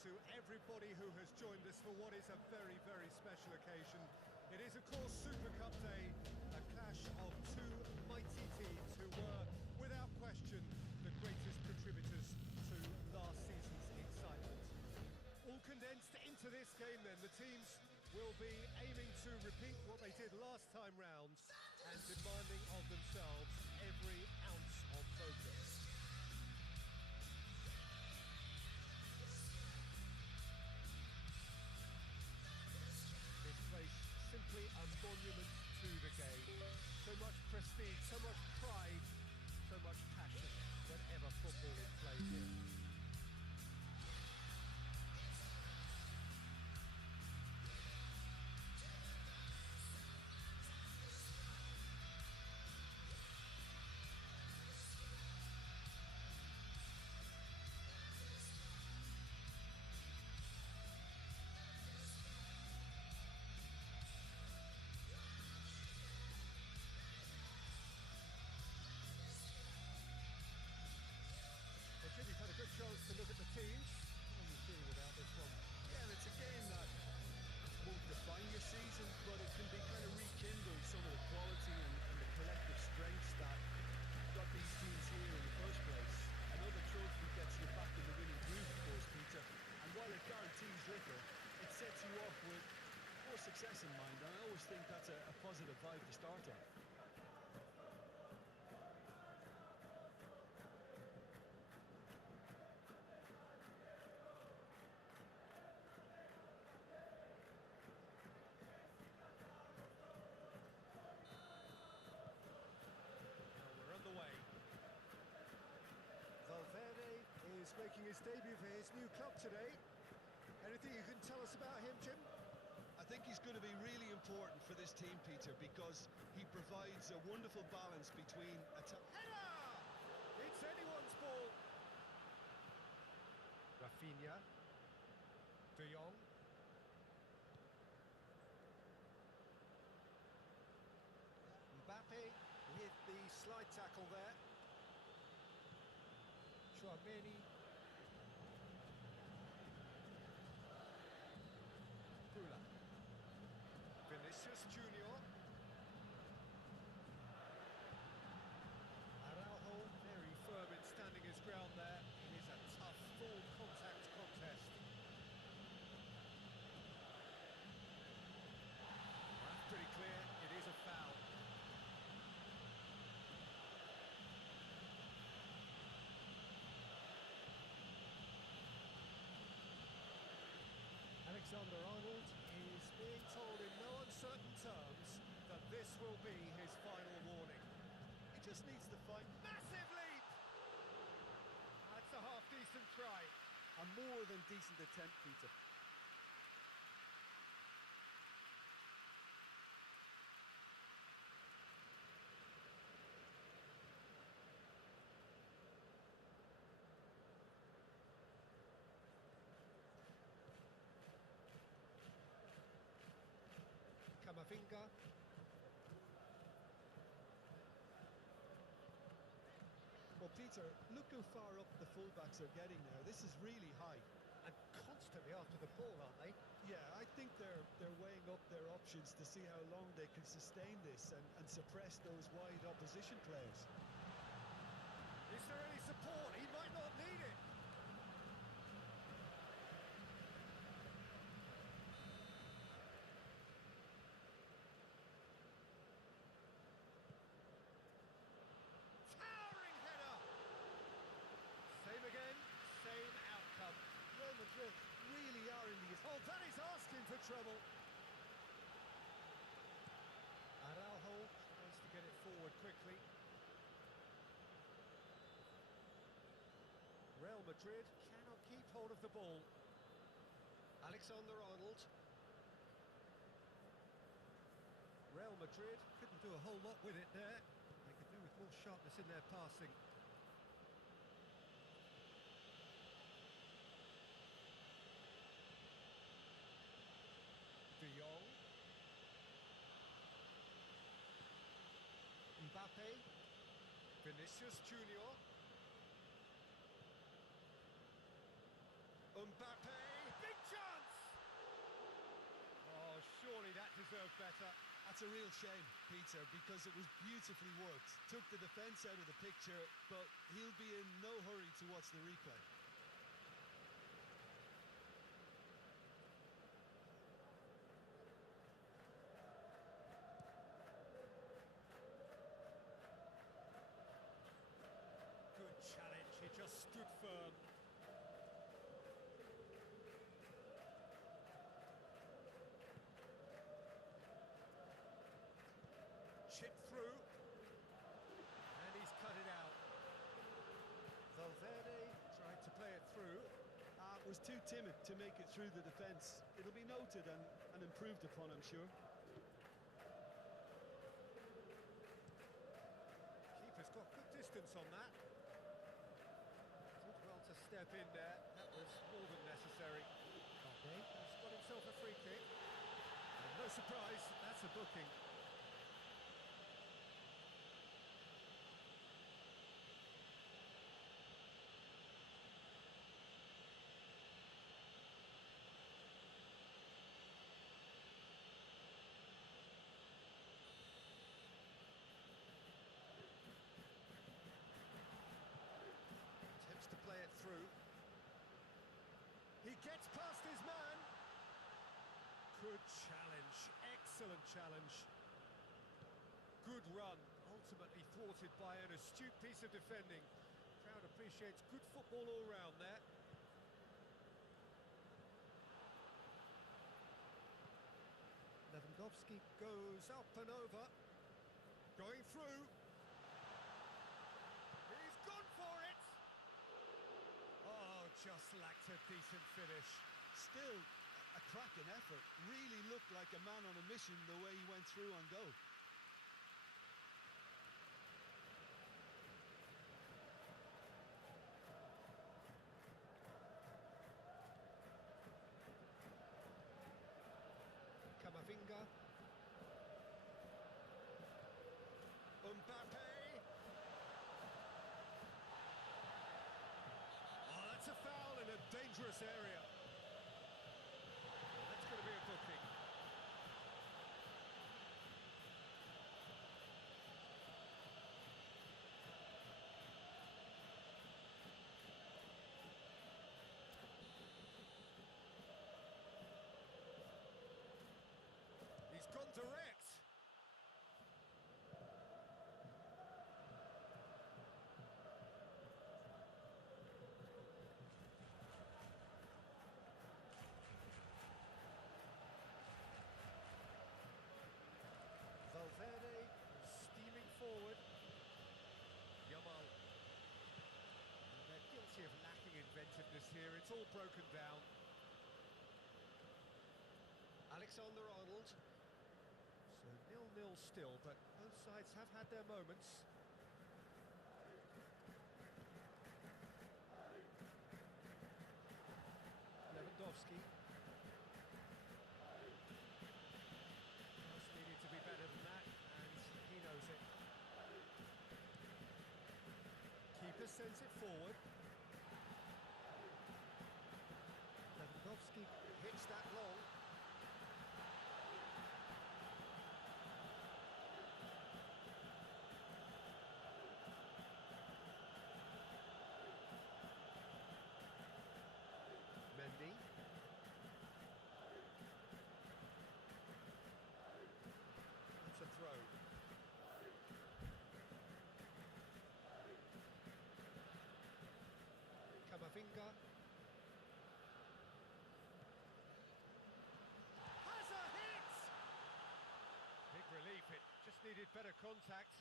to everybody who has joined us for what is a very, very special occasion. It is, of course, Super Cup Day, a clash of two mighty teams who were, without question, the greatest contributors to last season's excitement. All condensed into this game then, the teams will be aiming to repeat what they did last time round and demanding of themselves every ounce of focus. This place, simply a monument to the game. So much prestige, so much pride, so much passion whenever football is played here. Well, Jim, you've had a good chance to look at the teams. How are you feeling about this one? Yeah, it's a game that won't define your season, but it can be kind of rekindled some of the quality and the collective strengths that got these teams here in the first place. Another trophy gets you back in the winning group, of course, Peter. And while it guarantees little, it sets you off with more success in mind. And I always think that's a positive vibe to start on. Underway. Valverde is making his debut for his new club today. Anything you can tell us about him, Jim? I think he's going to be really important for this team, Peter, because he provides a wonderful balance between attack. Header! It's anyone's ball. Rafinha. De Jong. Mbappe with the slide tackle there. Chouameni. Pula. Vinicius Junior. Araujo very firm in standing his ground there. It is a tough, full contact contest. That's pretty clear, it is a foul. Alexander-Arnold is being told in no uncertain terms that this will be his final warning. He just needs to find Massive leap! That's a half-decent try. a more than decent attempt, Peter. Camavinga. Well, Peter, look how far up the fullbacks are getting now. This is really high. And constantly after the ball, aren't they? Yeah, I think they're weighing up their options to see how long they can sustain this and suppress those wide opposition players. Is there any support? He might not need it. Same again, same outcome. Real Madrid really are in the... Oh, that is asking for trouble. Araujo tries to get it forward quickly. Real Madrid cannot keep hold of the ball. Alexander-Arnold. Real Madrid couldn't do a whole lot with it there. They could do with more sharpness in their passing. De Jong. Mbappe. Vinicius Junior. Mbappe! deserved better. That's a real shame, Peter, because it was beautifully worked. Took the defence out of the picture, but he'll be in no hurry to watch the replay. Good challenge, he just stood firm. Chip through, and he's cut it out. Valverde tried to play it through. Was too timid to make it through the defence. It'll be noted and improved upon, I'm sure. Keeper's got good distance on that. Did well to step in there. That was more than necessary. Okay, he's got himself a free kick. And no surprise, that's a booking. To play it through. He gets past his man. Good challenge, excellent challenge. Good run, ultimately thwarted by an astute piece of defending. Crowd appreciates good football all round there. Lewandowski goes up and over. Going through. He's gone for it. Oh, just lacked a decent finish. Still, a cracking effort. Really looked like a man on a mission the way he went through on goal. Camavinga. Mbappe. That's a foul in a dangerous area. That's going to be a booking. He's gone direct. Valverde steaming forward. Yamal. And they're guilty of lacking inventiveness here. It's all broken down. Alexander-Arnold. So 0-0 still, but both sides have had their moments. Lewandowski. Needed to be better than that, and he knows it. Keeper sends it forward. Lewandowski hits that long. Mendy. That's a throw. Camavinga. Has a hit! Big relief, it just needed better contact.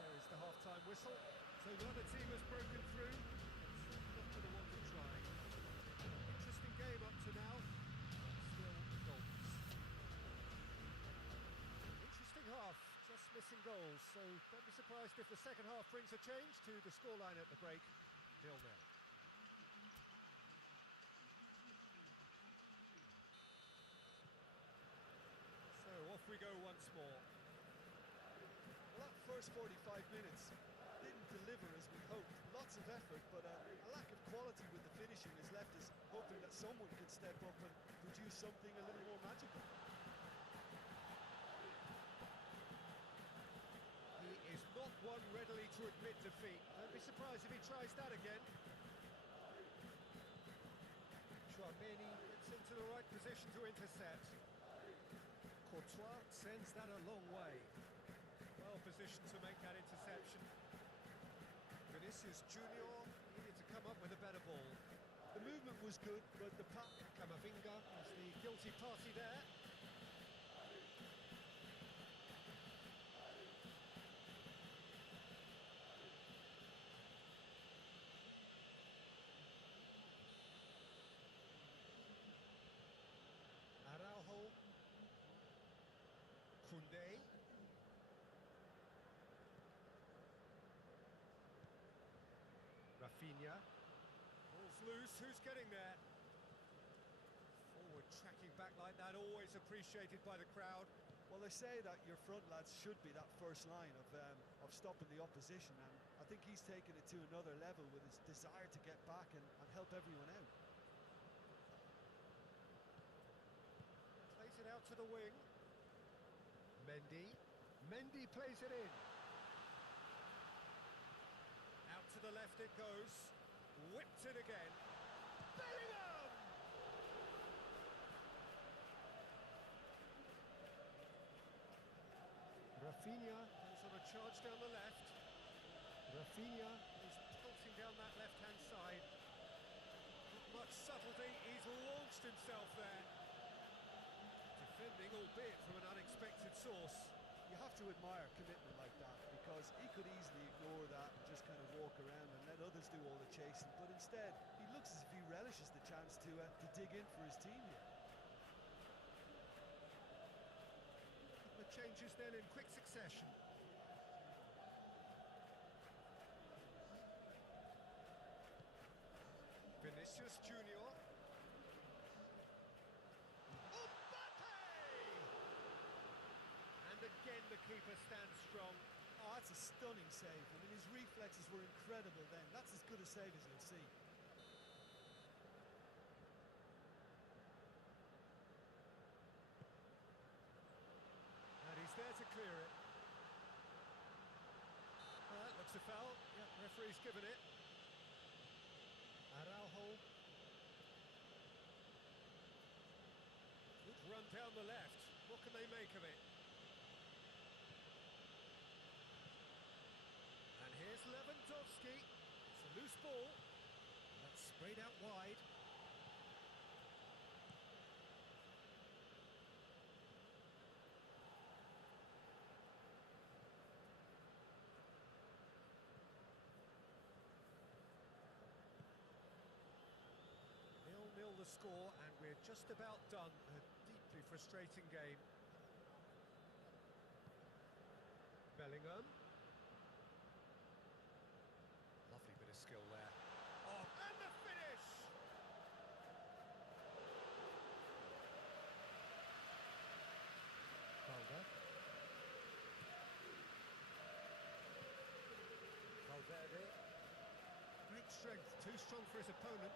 There is the half-time whistle. So the other team has broken through. It's not going to want to try. Interesting game up to now. Still goals. Interesting half. Just missing goals. So don't be surprised if the second half brings a change to the scoreline at the break. 0-0. ball. Well, that first 45 minutes didn't deliver as we hoped. Lots of effort, but a lack of quality with the finishing has left us hoping that someone could step up and produce something a little more magical. He is not one readily to admit defeat. Don't be surprised if he tries that again. Chouameni gets into the right position to intercept. Courtois sends that a long way. Well positioned to make that interception. Vinicius Junior needed to come up with a better ball. The movement was good, but the pass... Camavinga is the guilty party there. Araujo. Koundé. Rafinha. Ball's loose, who's getting there? Forward tracking back like that, always appreciated by the crowd. Well, they say that your front lads should be that first line of stopping the opposition, and I think he's taken it to another level with his desire to get back and help everyone out. Plays it out to the wing. Mendy plays it in. Out to the left it goes. Whipped it again. Bellingham! Rafinha goes on a charge down the left. Rafinha is tilting down that left-hand side. Not much subtlety, he's launched himself there. Defending, albeit from an unexpected source. You have to admire commitment like that, because he could easily ignore that and just kind of walk around and let others do all the chasing, but instead he looks as if he relishes the chance to dig in for his team here. The changes then in quick succession. Vinicius Junior. Again, the keeper stands strong. Oh, that's a stunning save. I mean, his reflexes were incredible then. That's as good a save as you'll see. And he's there to clear it. Well, that looks a foul. Yeah, referee's given it. Araujo. Good run down the left. What can they make of it? Here's Lewandowski. It's a loose ball. That's sprayed out wide. Nil-nil the score, and we're just about done. A deeply frustrating game. Bellingham. Lovely bit of skill there. Oh, and the finish! Valverde. Great strength, too strong for his opponent.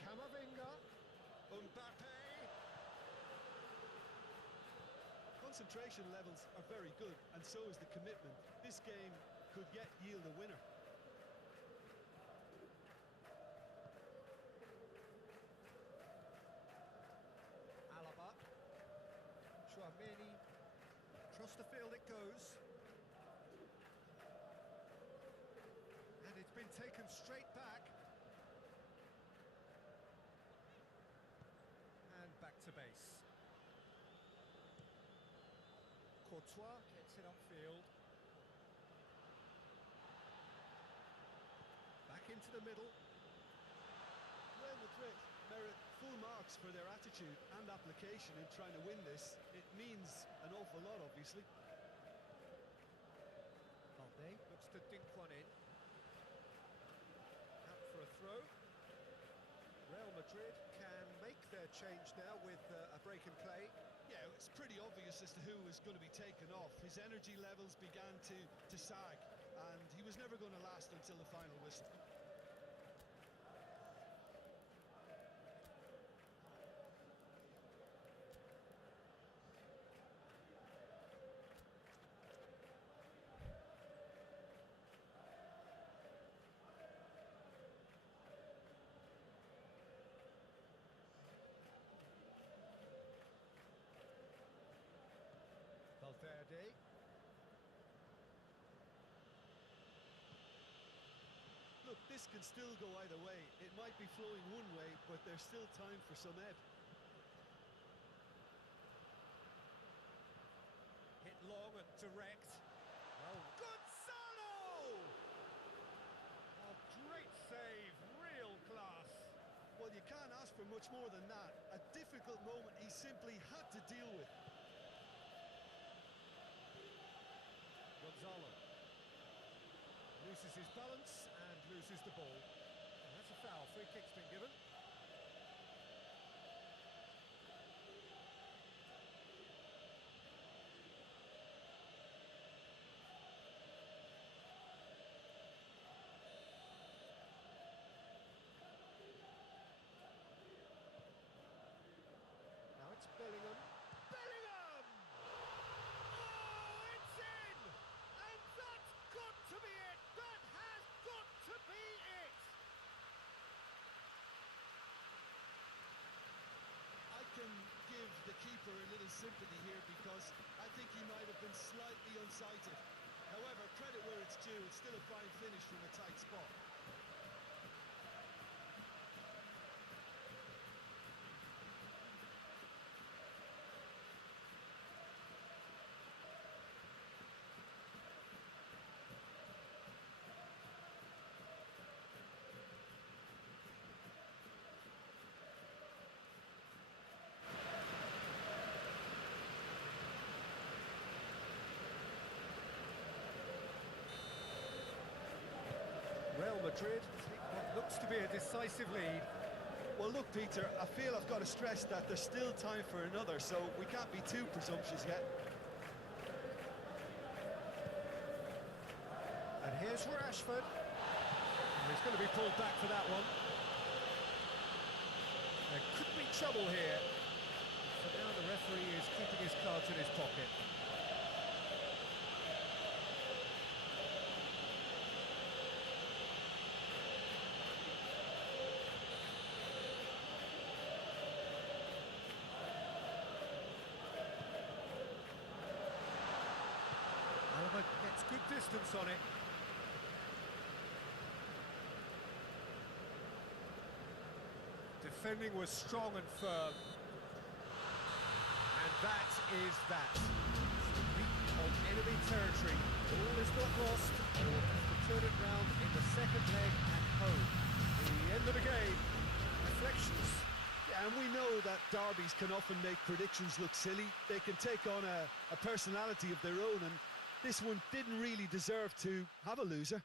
Camavinga. Mbappe. Concentration levels are very good, and so is the commitment. This game could yet yield a winner. Alaba. Chouameni. Across the field it goes. And it's been taken straight back. And back to base. Courtois gets it upfield. Back into the middle. Real Madrid merit full marks for their attitude and application in trying to win this. It means an awful lot, obviously. Valde looks to dink one in. Out for a throw. Real Madrid can make their change now with a break in play. Yeah, it's pretty obvious as to who was going to be taken off. His energy levels began to sag, and he was never going to last until the final whistle. Valverde. Look, this can still go either way. It might be flowing one way, but there's still time for some ebb. Hit long and direct. Oh, Gonzalo! Oh, great save, real class. Well, you can't ask for much more than that. A difficult moment he simply had to deal with. Gonzalo loses his balance and loses the ball. And that's a foul. Free kick's been given. Now it's Bellingham. Bellingham! Oh, it's in! And that's got to be it! That has got to be it! I can give the keeper a little sympathy here because I think he might have been slightly unsighted. However, credit where it's due, it's still a fine finish from a tight spot. Real Madrid take what looks to be a decisive lead. Well, look, Peter, I feel I've got to stress that there's still time for another, so we can't be too presumptuous yet. And here's Rashford. He's going to be pulled back for that one. There could be trouble here. So now the referee is keeping his cards in his pocket. Alba gets good distance on it. Defending was strong and firm. And that is that. Deep on enemy territory. Ball is not lost. Or to turn it round in the second leg at home. The end of the game. Reflections. Yeah, and we know that derbies can often make predictions look silly. They can take on a personality of their own, and this one didn't really deserve to have a loser.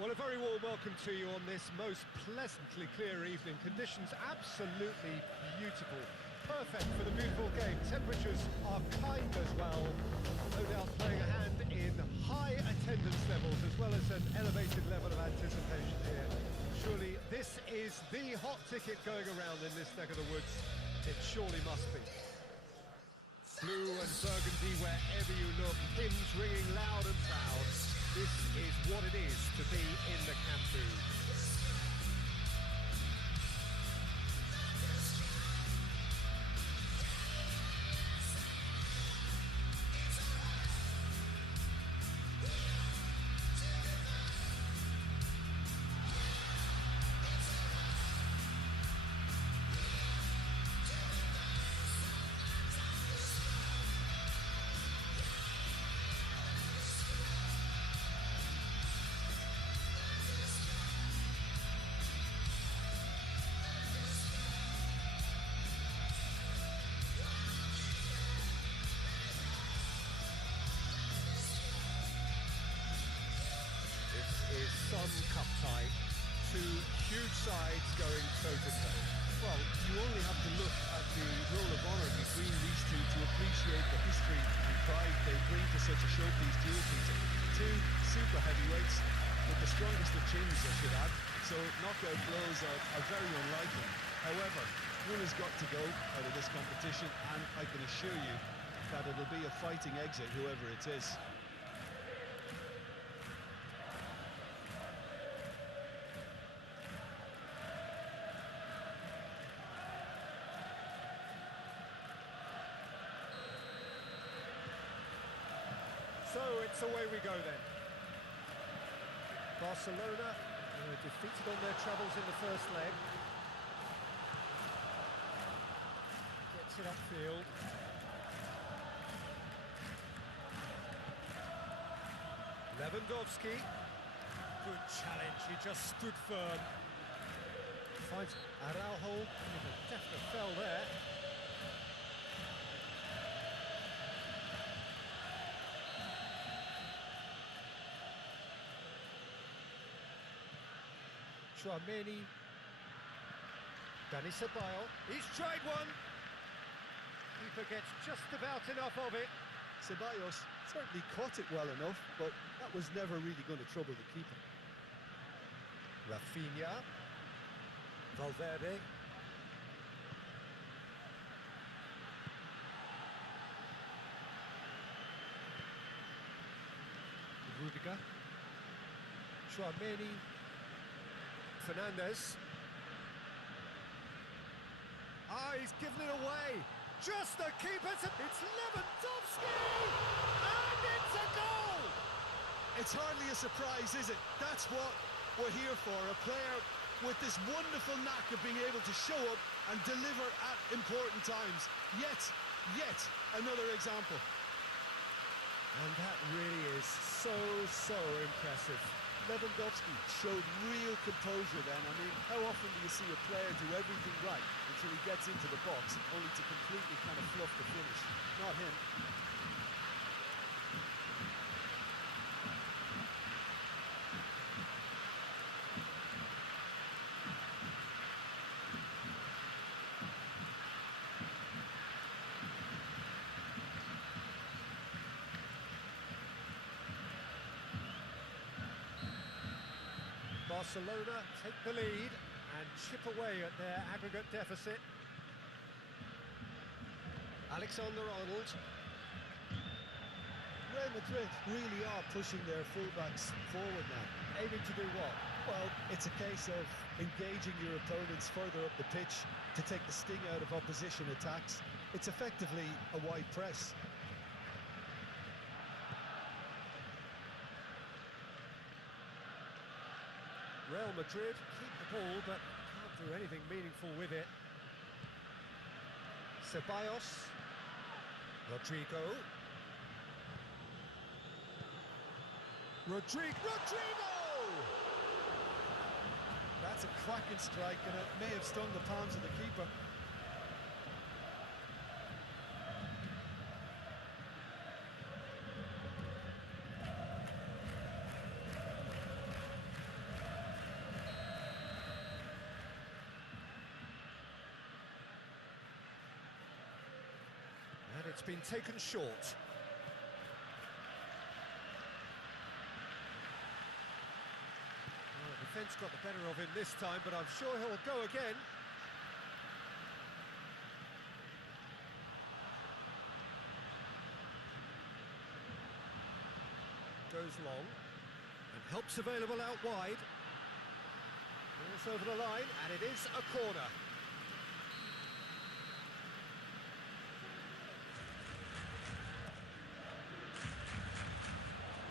Well, a very warm welcome to you on this most pleasantly clear evening. Conditions absolutely beautiful. Perfect for the beautiful game. Temperatures are kind as well. No doubt playing a hand in high attendance levels as well as an elevated level of anticipation here. Surely this is the hot ticket going around in this neck of the woods. It surely must be. Blue and burgundy wherever you look, hymns ringing loud and proud. This is what it is to be in the Camp Nou. Some cup tie, two huge sides going toe-to-toe. Well, you only have to look at the roll of honour between these two to appreciate the history and pride they bring to such a showpiece duel, Peter. Two super heavyweights with the strongest of chins, I should add, so knockout blows are very unlikely. However, one has got to go out of this competition, and I can assure you that it'll be a fighting exit, whoever it is. So it's away we go then. Barcelona defeated on their troubles in the first leg. Gets it upfield. Lewandowski. Good challenge, he just stood firm. Finds Araujo. Definitely fell there. Tchouaméni, Dani Ceballos, he's tried one. Keeper gets just about enough of it. Ceballos certainly caught it well enough, but that was never really going to trouble the keeper. Rafinha, Valverde. Rudiger, Tchouaméni, Fernandez. Ah, he's given it away. Just the keeper. It's Lewandowski! And it's a goal! It's hardly a surprise, is it? That's what we're here for. A player with this wonderful knack of being able to show up and deliver at important times. Yet another example. And that really is so impressive. Lewandowski showed real composure then. I mean, how often do you see a player do everything right until he gets into the box, only to completely kind of fluff the finish? Not him. Barcelona take the lead and chip away at their aggregate deficit. Alexander-Arnold. Real Madrid really are pushing their fullbacks forward now. Aiming to do what? Well, it's a case of engaging your opponents further up the pitch to take the sting out of opposition attacks. It's effectively a wide press. Real Madrid keep the ball but can't do anything meaningful with it. Ceballos. Rodrigo. Rodrigo! That's a cracking strike, and it may have stung the palms of the keeper. it's been taken short. The defence got the better of him this time, but I'm sure he'll go again. Goes long, and help's available out wide. Balls over the line, and it is a corner.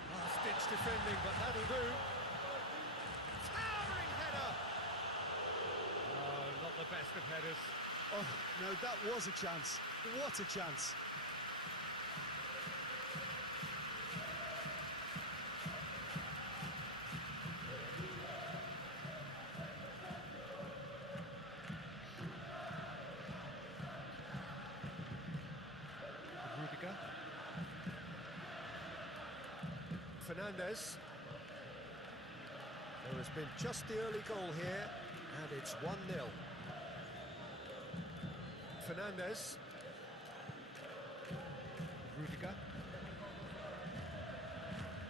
Last-ditch defending, but that'll do. Towering header! Oh, not the best of headers. Oh, no, that was a chance. What a chance. Fernandez. There has been just the early goal here, and it's 1-0. Fernandez. Rudiger.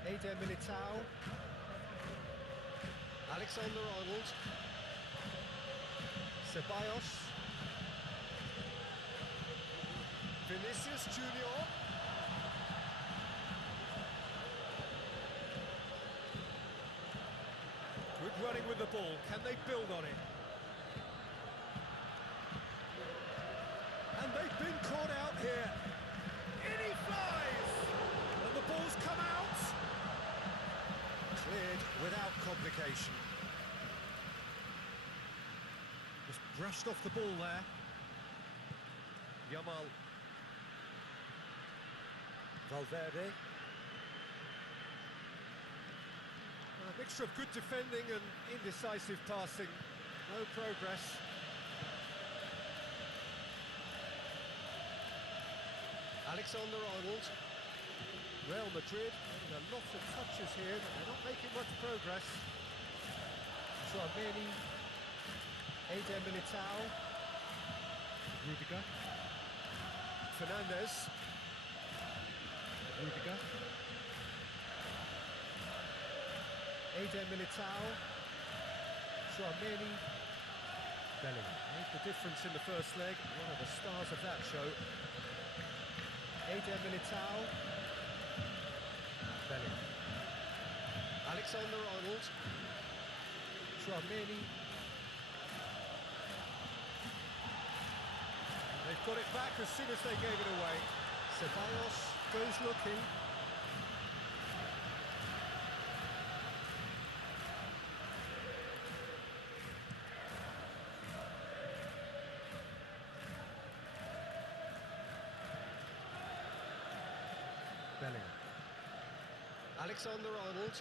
Eder Militao. Alexander-Arnold. Ceballos. Vinicius Junior. Good running with the ball. Can they build on it? And they've been caught out here. In he flies! And the ball's come out. Cleared without complication. Just brushed off the ball there. Yamal. Valverde. A mixture of good defending and indecisive passing. No progress. Alexander-Arnold. Real Madrid getting a lot of touches here, but they're not making much progress. Tchouaméni. Eder Militao. Rudiger. Fernandez. Rudiger. Eder Militao. Tchouaméni. Bellingham made the difference in the first leg. One of the stars of that show. Eder Militao. Bellingham. Alexander-Arnold. Tchouaméni. They've got it back as soon as they gave it away. Ceballos goes looking. Bellingham. Alexander-Arnold.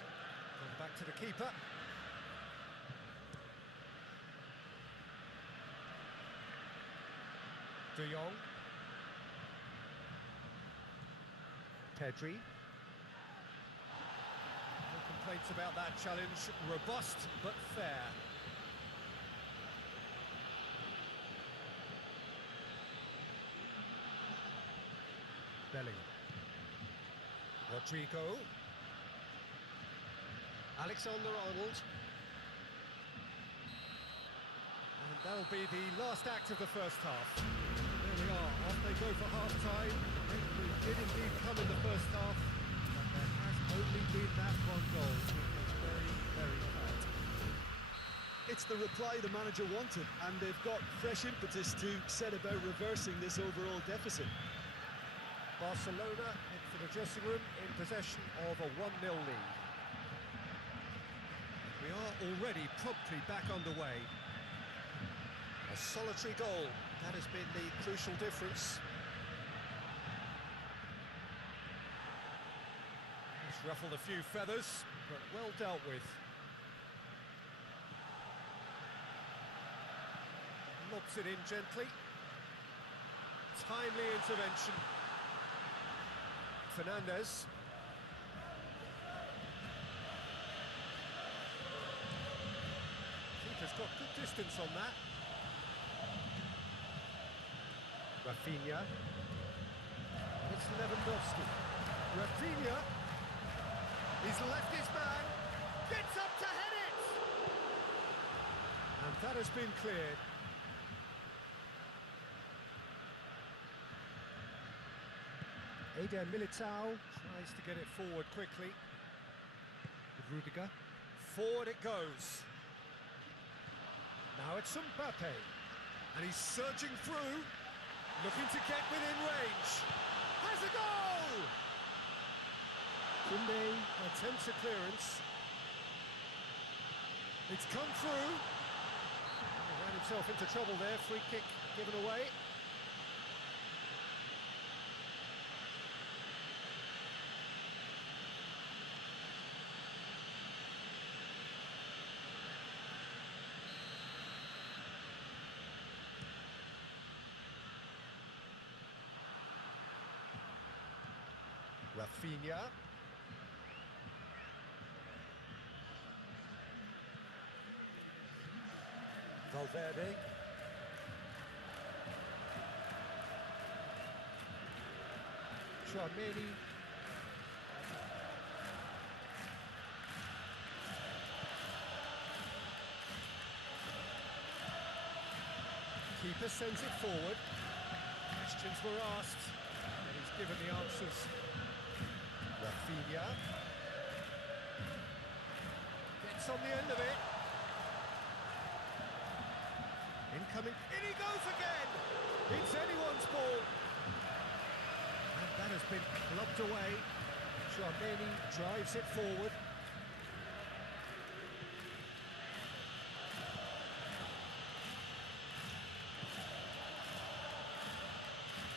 Gone back to the keeper. De Jong. Pedri. No complaints about that challenge. Robust but fair. Bellingham. Rodrigo. Alexander-Arnold. And that'll be the last act of the first half. There we are, off they go for half-time. Breakthrough did indeed come in the first half, but there has only been that one goal. It was very, very tight. It's the reply the manager wanted, and they've got fresh impetus to set about reversing this overall deficit. Barcelona head for the dressing room in possession of a 1-0 lead. We are already promptly back underway. A solitary goal, that has been the crucial difference. It's ruffled a few feathers, but well dealt with. Lobs it in gently. Timely intervention. Fernandez. Keeper's got good distance on that. Rafinha. It's Lewandowski. Rafinha. He's left his man. Gets up to head it! And that has been cleared. Eder Militao tries to get it forward quickly. With Rudiger. Forward it goes. Now it's Mbappe. And he's surging through. Looking to get within range. Has a goal! Kunde attempts a clearance. It's come through. He ran himself into trouble there. Free kick given away. Rafinha. Valverde. Tchouaméni. Keeper sends it forward. Questions were asked, and he's given the answers. Rafinha gets on the end of it. Incoming, in he goes again! It's anyone's ball! And that has been clubbed away. Tchouaméni drives it forward.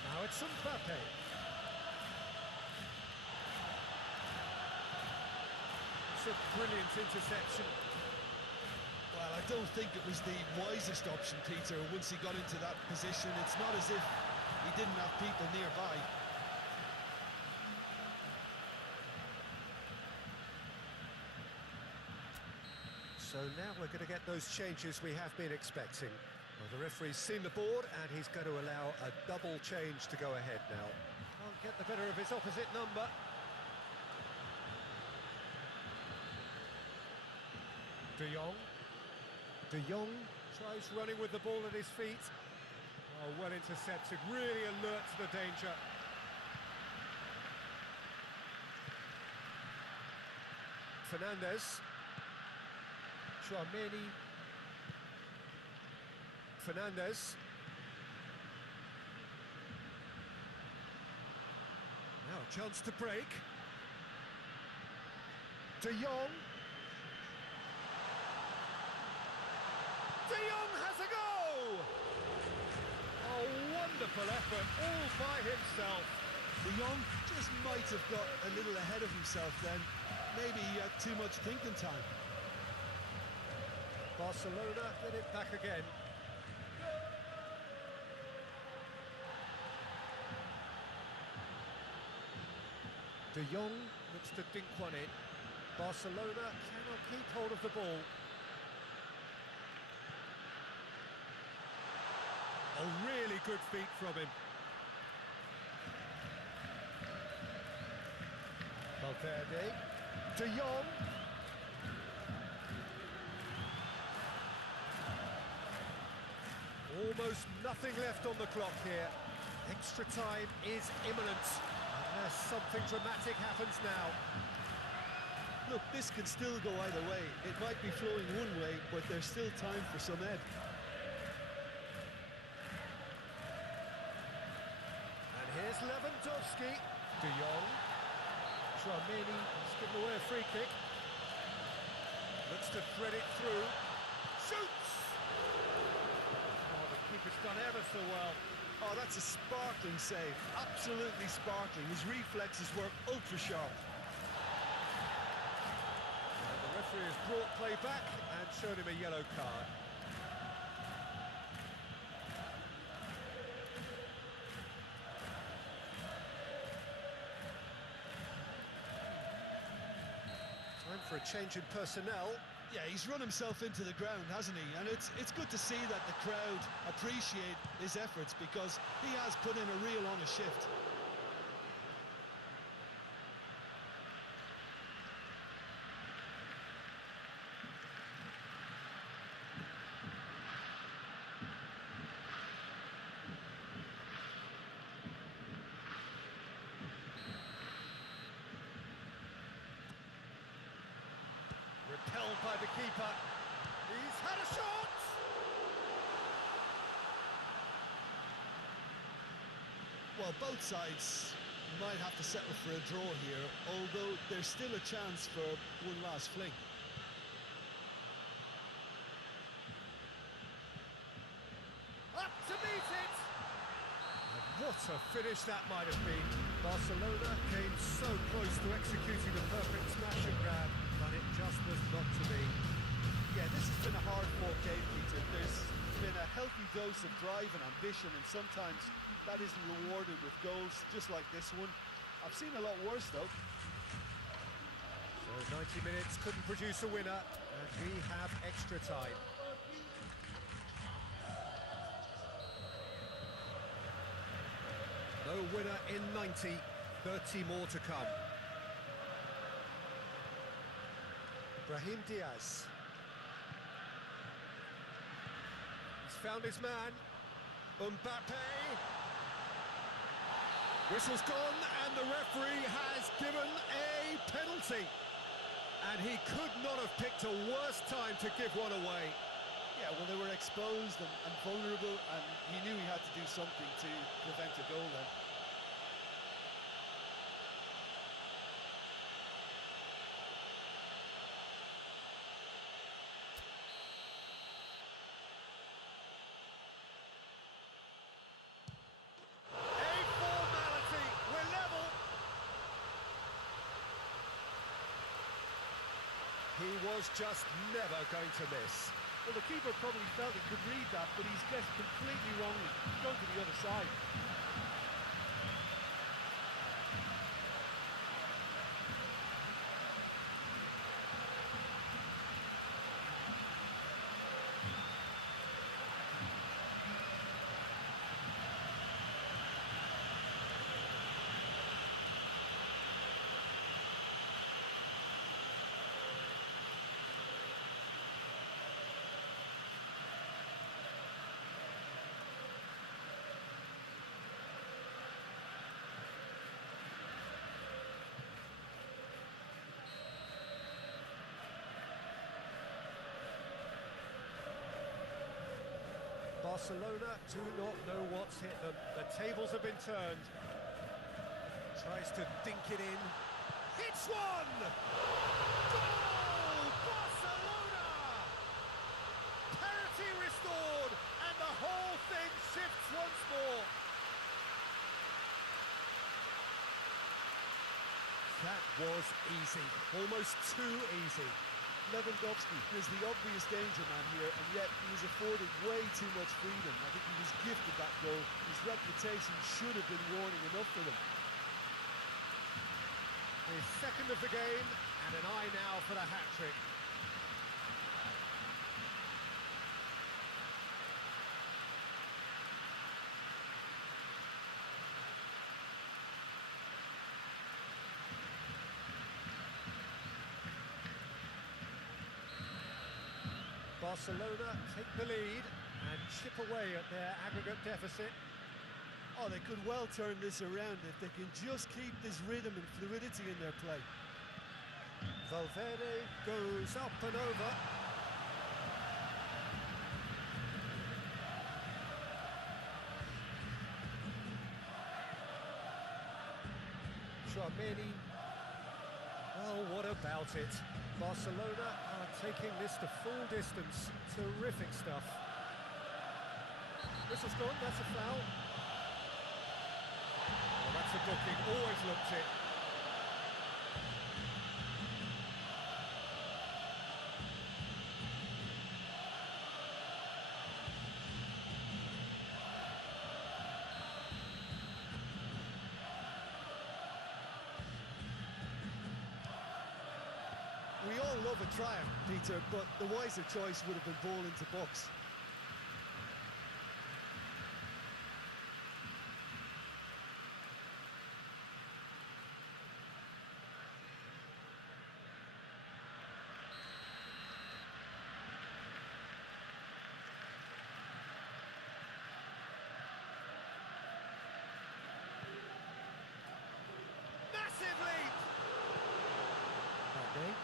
Now it's Mbappe. It's a brilliant interception. Well, I don't think it was the wisest option, Peter, once he got into that position. It's not as if he didn't have people nearby. So now we're going to get those changes we have been expecting. Well, the referee's seen the board and he's going to allow a double change to go ahead now. Can't get the better of his opposite number. De Jong. De Jong tries running with the ball at his feet. Oh, well intercepted, really alert to the danger. Fernandes. Tchouaméni. Fernandes. Now a chance to break. De Jong. De Jong has a go! Oh, wonderful effort, all by himself. De Jong just might have got a little ahead of himself then. Maybe he had too much thinking time. Barcelona get it back again. De Jong looks to dink one in. Barcelona cannot keep hold of the ball. Oh, really good feet from him. Valverde. De Jong. Almost nothing left on the clock here. Extra time is imminent. Unless something dramatic happens now. Look, this can still go either way. It might be flowing one way, but there's still time for some ebb. And here's Lewandowski. De Jong. Tchouaméni has given away a free kick. Looks to thread it through. Shoots! Oh, the keeper's done ever so well. Oh, that's a sparkling save. Absolutely sparkling. His reflexes were ultra sharp. And the referee has brought play back and shown him a yellow card. Time for a change in personnel. Yeah, he's run himself into the ground, hasn't he? And it's good to see that the crowd appreciate his efforts because he has put in a real honest shift. well by the keeper. He's had a shot! Well, both sides might have to settle for a draw here, although there's still a chance for one last fling. Up to meet it! And what a finish that might have been. Barcelona came so close to executing the perfect smash and grab, but it just was not to be. Yeah, this has been a hard-fought game, Peter. There's been a healthy dose of drive and ambition, and sometimes that isn't rewarded with goals, just like this one. I've seen a lot worse, though. So 90 minutes couldn't produce a winner, and we have extra time. No winner in 90, 30 more to come. Brahim Diaz. He's found his man. Mbappe. Whistle's gone, and the referee has given a penalty. And he could not have picked a worse time to give one away. Yeah, well, they were exposed and vulnerable, and he knew he had to do something to prevent a goal then. A formality, we're level. He was just never going to miss. Well, the keeper probably felt he could read that, but he's guessed completely wrongly. He's gone to the other side. Barcelona do not know what's hit them. The tables have been turned. Tries to dink it in. Hits one! Goal! Barcelona! Parity restored, and the whole thing shifts once more. That was easy, almost too easy. Lewandowski is the obvious danger man here, and yet he was afforded way too much freedom. I think he was gifted that goal. His reputation should have been warning enough for them. His second of the game, and an eye now for the hat-trick. Barcelona take the lead and chip away at their aggregate deficit. Oh, they could well turn this around if they can just keep this rhythm and fluidity in their play. Valverde goes up and over. Tchouameni. Well, what about it? Barcelona are taking this to full distance. Terrific stuff. Whistle's gone, that's a foul. Oh, that's a booking, always looked it. We all love a triumph, Peter, but the wiser choice would have been ball into box.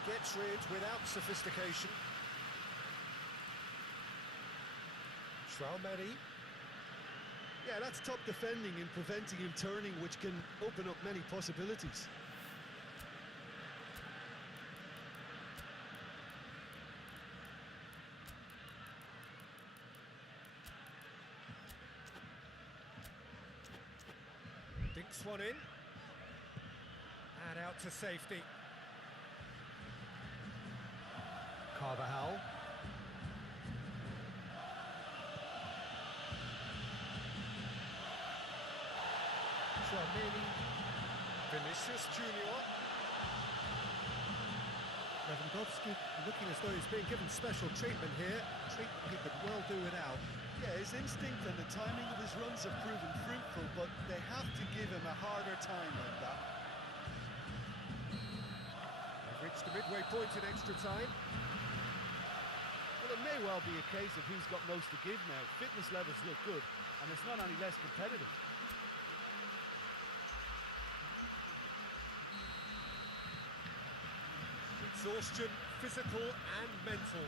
Gets rid without sophistication. Traumeri. Yeah, that's top defending and preventing him turning, which can open up many possibilities. Dinks one in. And out to safety. Carvajal. Traumeri. Vinicius Junior. Lewandowski looking as though he's being given special treatment here. Treatment he could well do without. Yeah, his instinct and the timing of his runs have proven fruitful, but they have to give him a harder time like that. They've reached the midway point in extra time. Well, it may well be a case of who's got most to give now. Fitness levels look good, and it's not any less competitive. Exhaustion, physical and mental.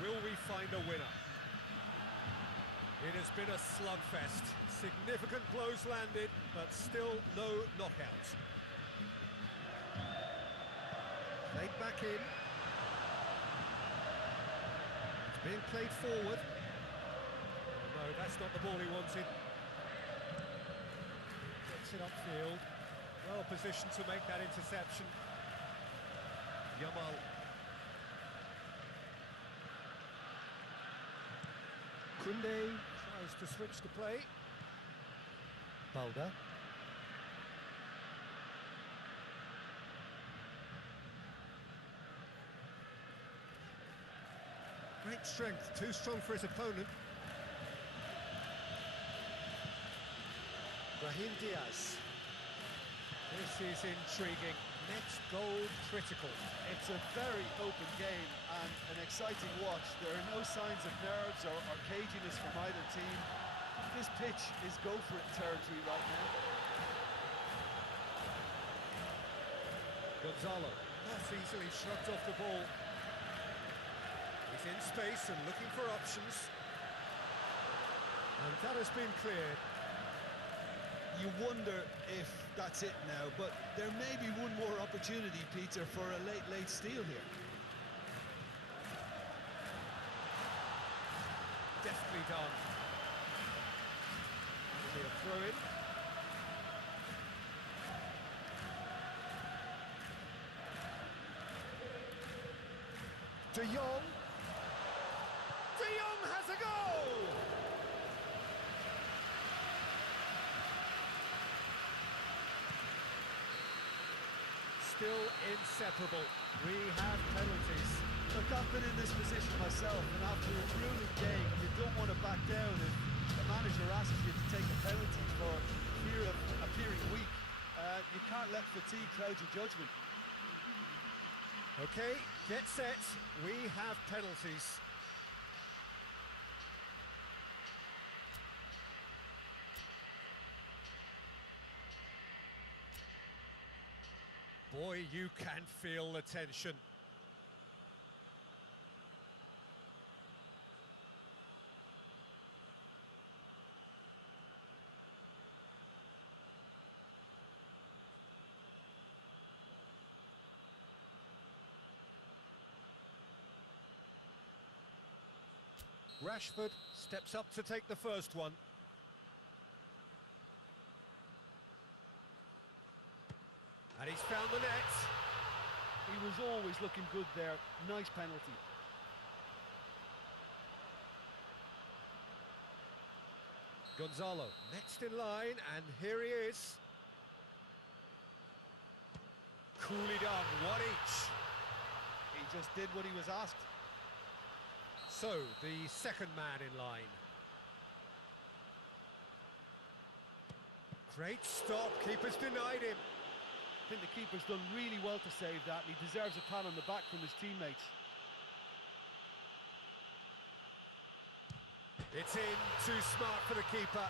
Will we find a winner? It has been a slugfest. Significant blows landed, but still no knockout. Played back in. It's being played forward. Oh, no, that's not the ball he wanted. Gets it upfield. Well positioned to make that interception. Yamal. Kunde tries to switch the play. Balda. Great strength, too strong for his opponent. Brahim Diaz. This is intriguing. Next goal critical. It's a very open game and an exciting watch. There are no signs of nerves or caginess from either team. This pitch is go-for-it territory right now. Gonzalo, not easily shrugged off the ball. He's in space and looking for options. And that has been cleared. You wonder if that's it now, but there may be one more opportunity, Peter, for a late steal here. Deftly done. It'll be a throw-in. De Jong. De Jong has a goal! Still inseparable. We have penalties. Look, I've been in this position myself, and after a grueling game, you don't want to back down if the manager asks you to take a penalty for fear of appearing weak. You can't let fatigue cloud your judgment. Okay, get set. We have penalties. Boy, you can feel the tension. Rashford steps up to take the first one. And he's found the net. He was always looking good there. Nice penalty. Gonzalo next in line, and here he is. Coolly done, one each. He just did what he was asked. So, the second man in line. Great stop, keeper's denied him. I think the keeper's done really well to save that, and he deserves a pat on the back from his teammates. It's in, too smart for the keeper.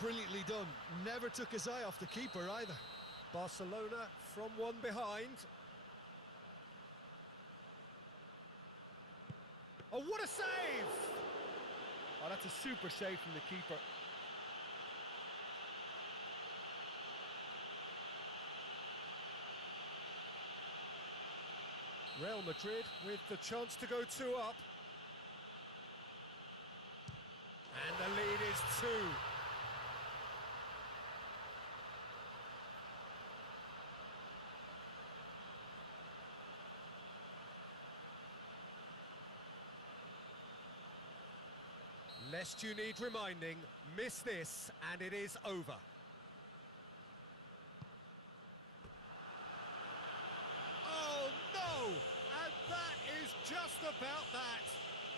Brilliantly done. Never took his eye off the keeper either. Barcelona from one behind. Oh, what a save! Oh, that's a super save from the keeper. Real Madrid with the chance to go 2 up. And the lead is 2. Lest you need reminding, miss this and it is over. Oh no! And that is just about that.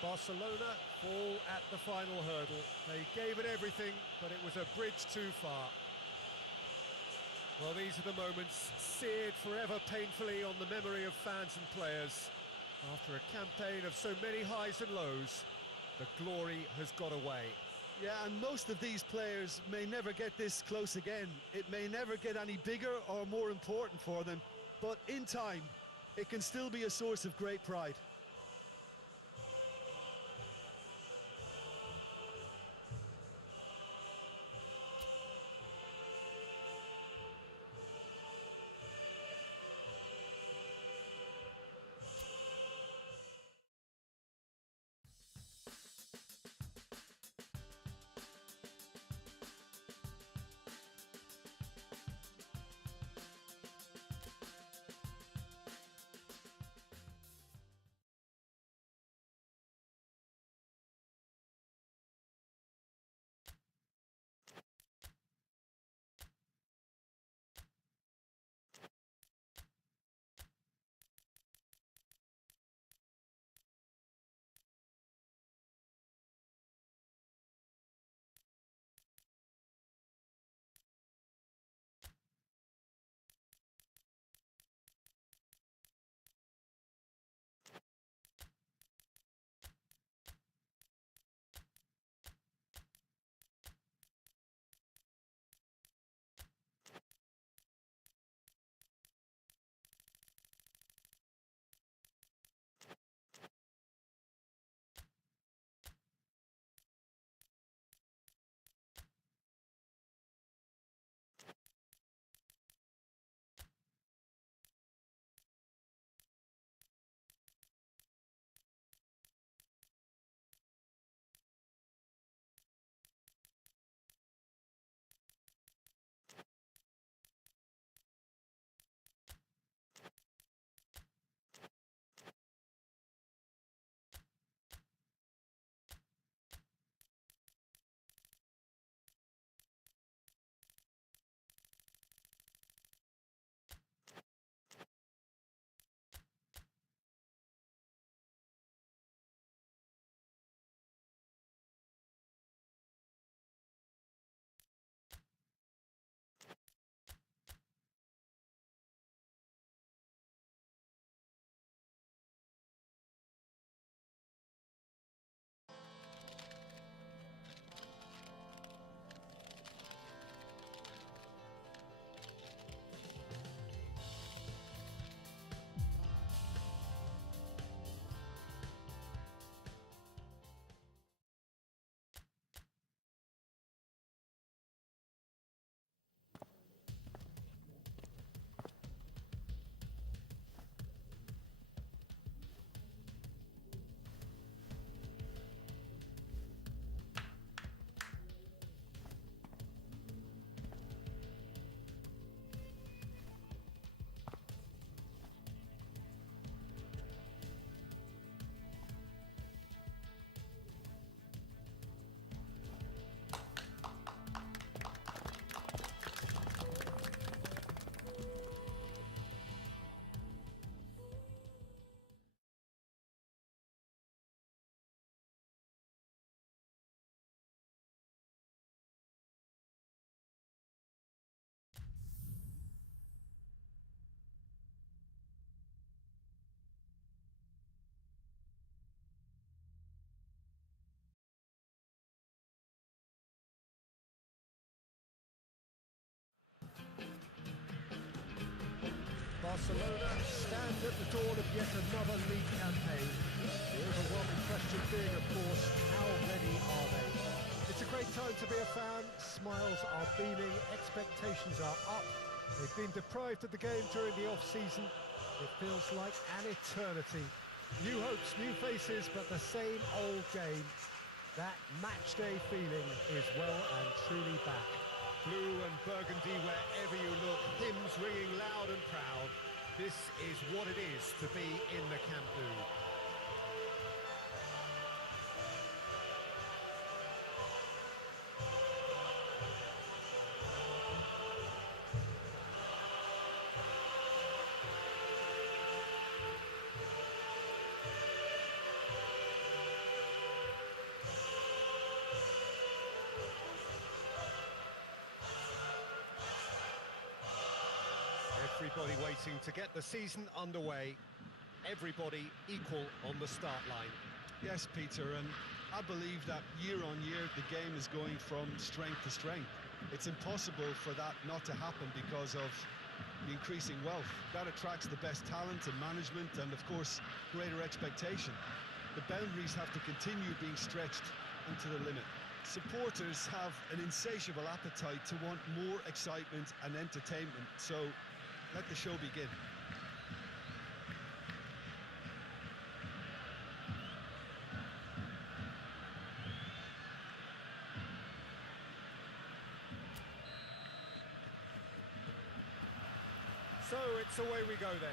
Barcelona fall at the final hurdle. They gave it everything, but it was a bridge too far. Well, these are the moments seared forever painfully on the memory of fans and players. After a campaign of so many highs and lows, the glory has got away. Yeah, and most of these players may never get this close again. It may never get any bigger or more important for them, but in time, it can still be a source of great pride. Barcelona stand at the dawn of yet another league campaign. The overwhelming question being, of course, how ready are they? It's a great time to be a fan. Smiles are beaming, expectations are up. They've been deprived of the game during the off-season. It feels like an eternity. New hopes, new faces, but the same old game. That match-day feeling is well and truly back. Blue and burgundy wherever you look, hymns ringing loud and proud. This is what it is to be in the Camp Nou. Everybody waiting to get the season underway. Everybody equal on the start line. Yes, Peter, and I believe that year on year the game is going from strength to strength. It's impossible for that not to happen because of the increasing wealth. That attracts the best talent and management and, of course, greater expectation. The boundaries have to continue being stretched and to the limit. Supporters have an insatiable appetite to want more excitement and entertainment, so let the show begin. So it's away we go then.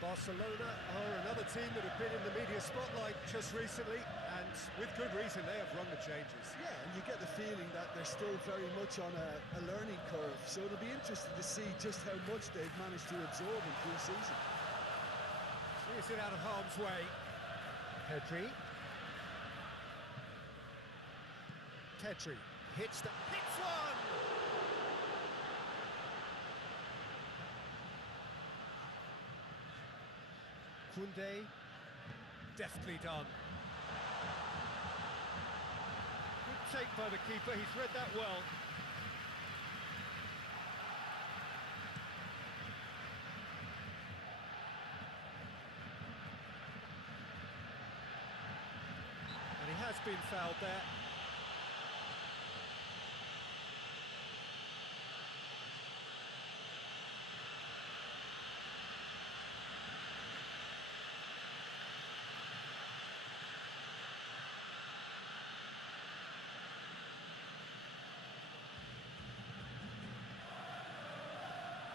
Barcelona are another team that have been in the media spotlight just recently, and with good reason they have run the changes. Yeah, and you get the feeling that they're still very much on a learning curve, so it'll be interesting to see just how much they've managed to absorb in pre-season. Clears it out of harm's way. Pedri. Pedri hits one! Kunde, deftly done. Good take by the keeper, he's read that well. And he has been fouled there.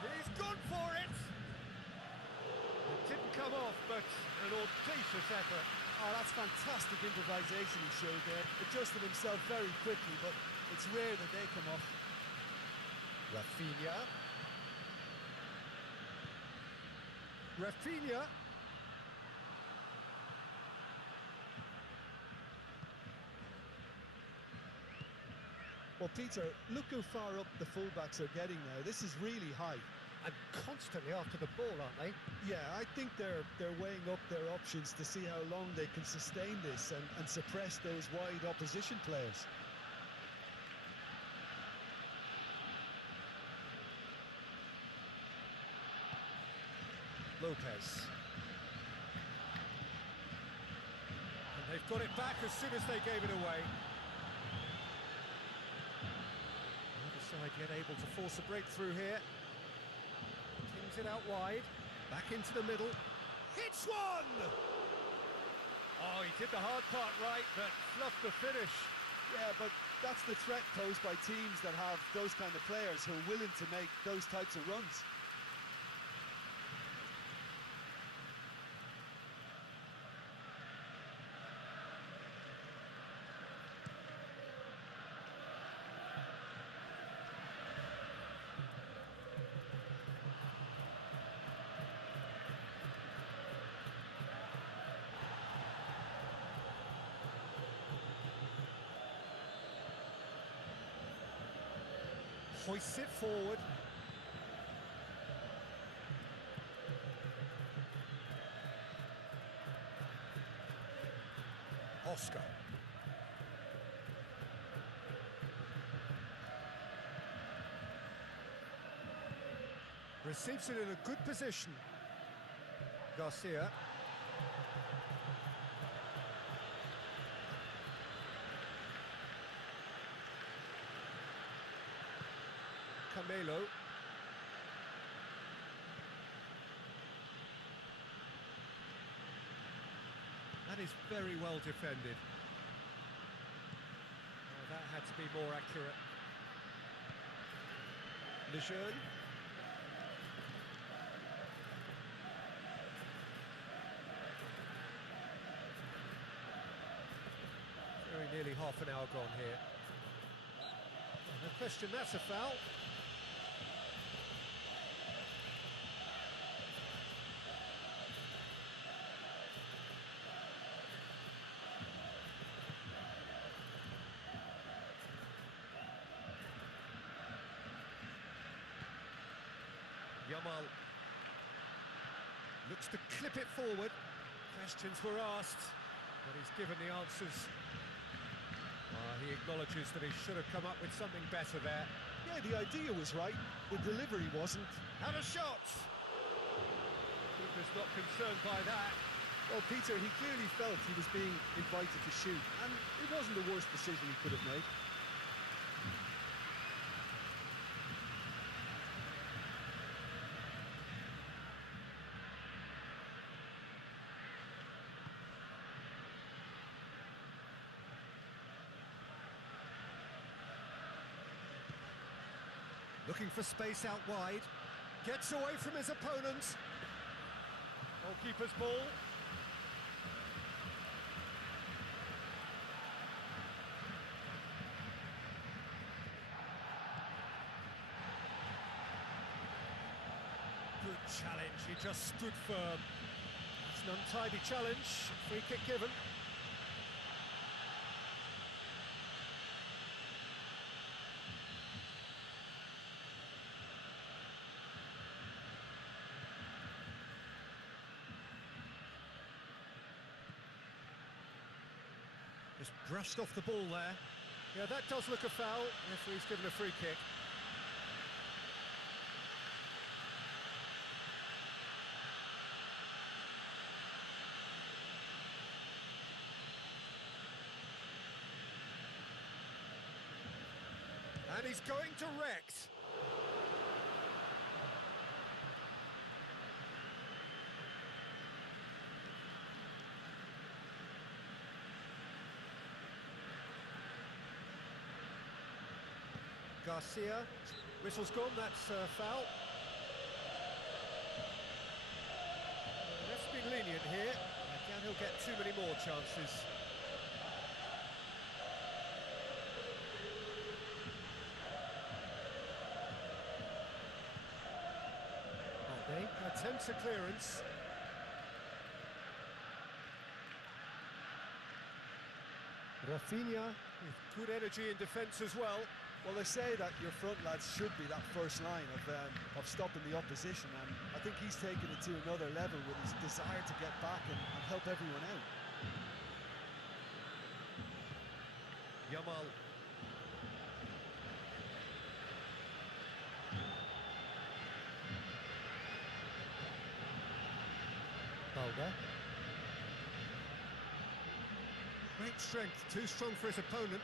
He's gone for it! It didn't come off, but an audacious effort. Oh, that's fantastic improvisation he showed there. Adjusted himself very quickly, but it's rare that they come off. Rafinha. Well, Peter, look how far up the fullbacks are getting now. This is really high. And constantly after the ball, aren't they? Yeah, I think they're weighing up their options to see how long they can sustain this and suppress those wide opposition players. Lopez. And they've got it back as soon as they gave it away. The other side yet able to force a breakthrough here. Tings it out wide. Back into the middle. Hits one! Oh, he did the hard part right, but fluffed the finish. Yeah, but that's the threat posed by teams that have those kind of players who are willing to make those types of runs. Hoists it forward. Oscar. Receives it in a good position. Garcia. Camelo. That is very well defended. Oh, that had to be more accurate. Lejeune. Very nearly half an hour gone here. No question, that's a foul. Yamal looks to clip it forward. Questions were asked, but he's given the answers. He acknowledges that he should have come up with something better there. Yeah, the idea was right, the delivery wasn't. And a shot! Keeper's not concerned by that. Well, Peter, he clearly felt he was being invited to shoot, and it wasn't the worst decision he could have made. Looking for space out wide. Gets away from his opponent. Goalkeeper's ball. Good challenge, he just stood firm. It's an untidy challenge, free kick given. Just brushed off the ball there. Yeah, that does look a foul. Referee's given a free kick. And he's going direct. Garcia, whistle's gone, that's a foul. Let's be lenient here. I doubt he'll get too many more chances. Balde attempts a clearance. Rafinha with good energy in defence as well. Well, they say that your front lads should be that first line of stopping the opposition, and I think he's taken it to another level with his desire to get back and help everyone out. Yamal. Balde. Great strength, too strong for his opponent.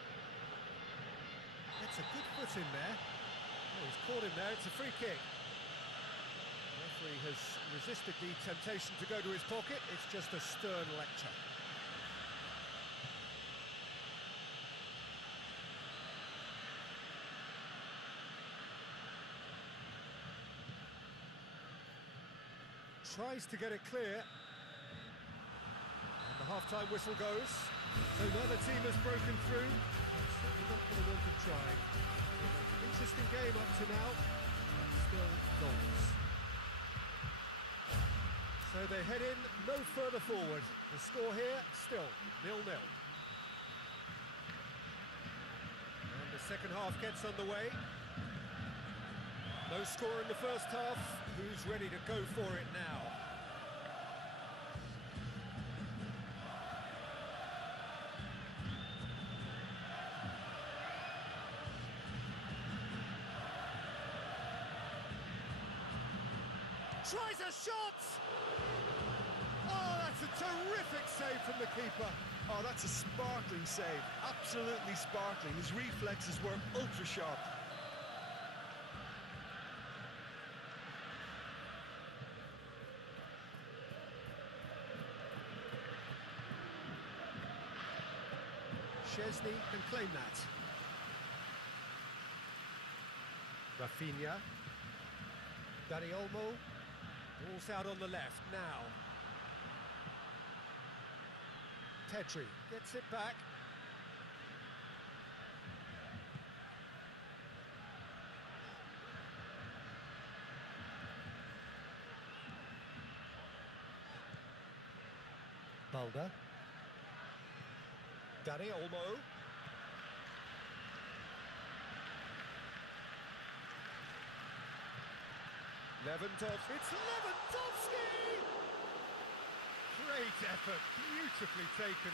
That's a good foot in there. Oh, he's caught him there, it's a free kick. The referee has resisted the temptation to go to his pocket, it's just a stern lecture. Tries to get it clear. And the half-time whistle goes. So neither team has broken through. Certainly not for the want of trying. Interesting game up to now, but still goals. So they head in no further forward. The score here, still 0-0. And the second half gets underway. No score in the first half. Who's ready to go for it now? tries a shot! Oh, that's a terrific save from the keeper. Oh, that's a sparkling save. Absolutely sparkling. His reflexes were ultra sharp. Chesney can claim that. Rafinha. Dani Olmo. Ball's out on the left now. Pedri gets it back. Balda. Dani Olmo. Lewandowski. It's Lewandowski! Great effort, beautifully taken.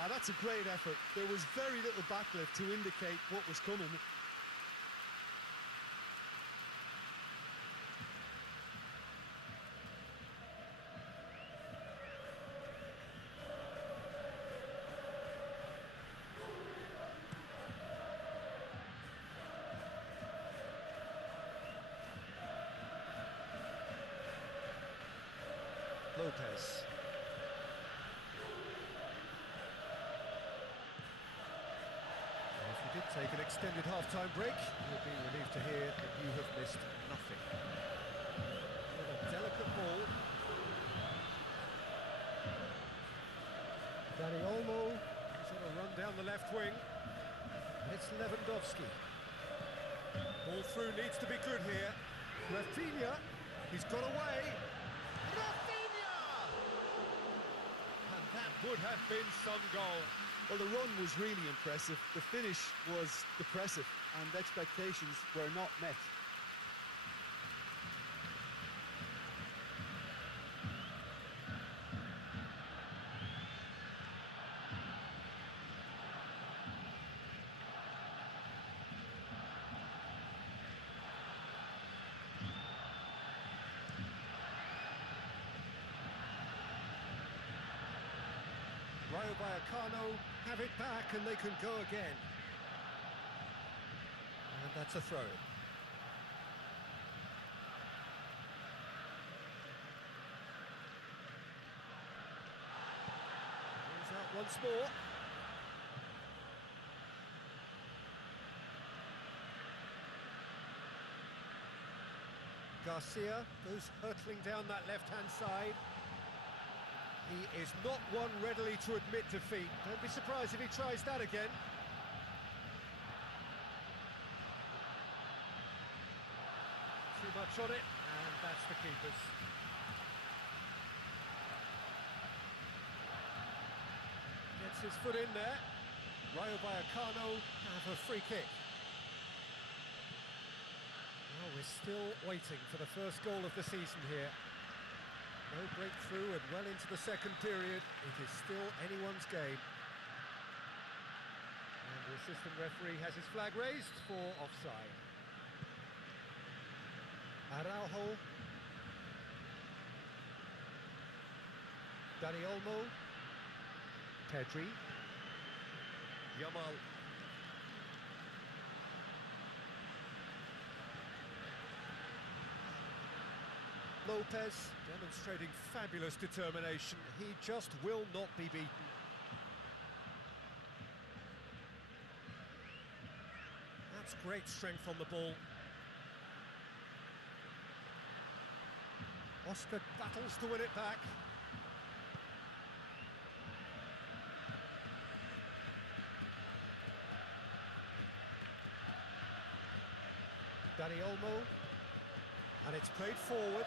Ah, that's a great effort. There was very little backlift to indicate what was coming. Lopez. Well, if you did take an extended half-time break, you'll be relieved to hear that you have missed nothing. With a delicate ball. Dani Olmo is on a run down the left wing. It's Lewandowski. Ball through needs to be good here. Rafinha, he's got away. Rafinha! And that would have been some goal. Well, the run was really impressive. The finish was depressive, and expectations were not met. Rayo Vallecano have it back and they can go again. And that's a throw. He's out once more. Garcia goes hurtling down that left-hand side. He is not one readily to admit defeat. Don't be surprised if he tries that again. Too much on it, and that's the keeper's. Gets his foot in there. Rayo Vallecano have a free kick. Well, we're still waiting for the first goal of the season here. No breakthrough and well into the second period. It is still anyone's game. And the assistant referee has his flag raised for offside. Araujo. Dani Olmo. Pedri. Yamal. Lopez demonstrating fabulous determination. He just will not be beaten. That's great strength on the ball. Oscar battles to win it back. Dani Olmo. And it's played forward.